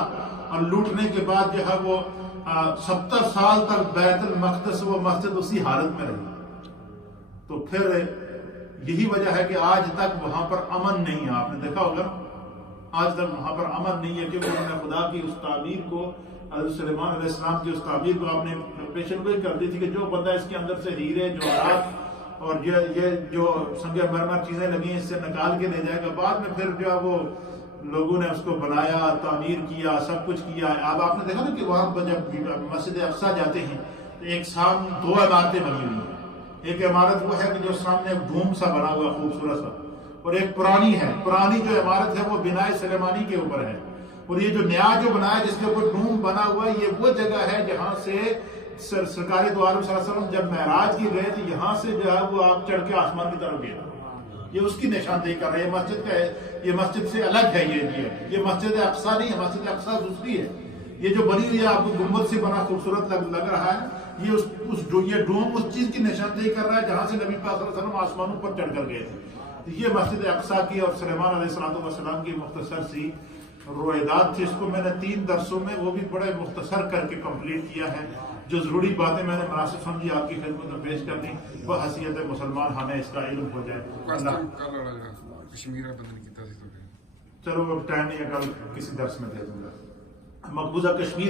اور لوٹنے کے بعد جو ہے وہ 70 سال تک بیت المقدس وہ مسجد اسی حالت میں رہی. تو پھر یہی وجہ ہے کہ آج تک وہاں پر امن نہیں ہے. آپ نے دیکھا ہوگا آج تک وہاں پر امن نہیں ہے، کیونکہ انہوں نے خدا کی اس تعمیر کو، حضرت سلیمان علیہ السلام کی اس تعمیر کو آپ نے پیشن گوئی کر دی تھی کہ جو بندہ اس کے اندر سے ہیرے، جواہرات اور یہ جو سنگ مرمر چیزیں لگی ہیں اس سے نکال کے لے جائے گا. بعد میں پھر جو ہے وہ لوگوں نے اس کو بنایا، تعمیر کیا، سب کچھ کیا. اب آپ نے دیکھا نا کہ وہاں پر جب مسجد اقصیٰ جاتے ہیں تو ایک سامنے 2 عمارتیں بنی ہوئی ہیں. ایک عمارت وہ ہے کہ جو سامنے ڈوم سا بنا ہوا خوبصورت سا، اور ایک پرانی ہے. پرانی جو عمارت ہے وہ بنائے سلیمانی کے اوپر ہے. اور یہ جو نیا جو بنا ہے جس کے اوپر ڈوم بنا ہوا ہے، یہ وہ جگہ ہے جہاں سے سرکار دو عالم صلی اللہ علیہ وسلم جب معراج کی گئے تھے، یہاں سے جو ہے وہ آپ چڑھ کے آسمان کی طرف گئے. یہ اس کی نشاندہی کر رہے ہیں. مسجد کا ہے، یہ مسجد سے الگ ہے. یہ مسجد اقصیٰ نہیں ہے، مسجد اقصیٰ دوسری ہے. یہ جو بنی ہوئی ہے آپ کو گنبد سے بنا خوبصورت لگ رہا ہے، یہ ڈوم اس چیز کی نشاندہی کر رہا ہے جہاں سے نبی پاک صلی اللہ علیہ وسلم آسمانوں پر چڑھ کر گئے تھے. یہ مسجد اقصیٰ کی اور سلیمان علیہ السلام کی مختصر سی روایات تھی. اس کو میں نے 3 درسوں میں وہ بھی بڑے مختصر کر کے کمپلیٹ کیا ہے. جو ضروری باتیں میں نے مناسب سمجھی آپ کی خدمت میں پیش کر دی، وہ حیثیت مسلمان ہمیں اس کا علم ہو جائے. چلو ٹائم نہیں ہے، کل کسی درس میں دے دوں گا. مقبوضہ کشمیر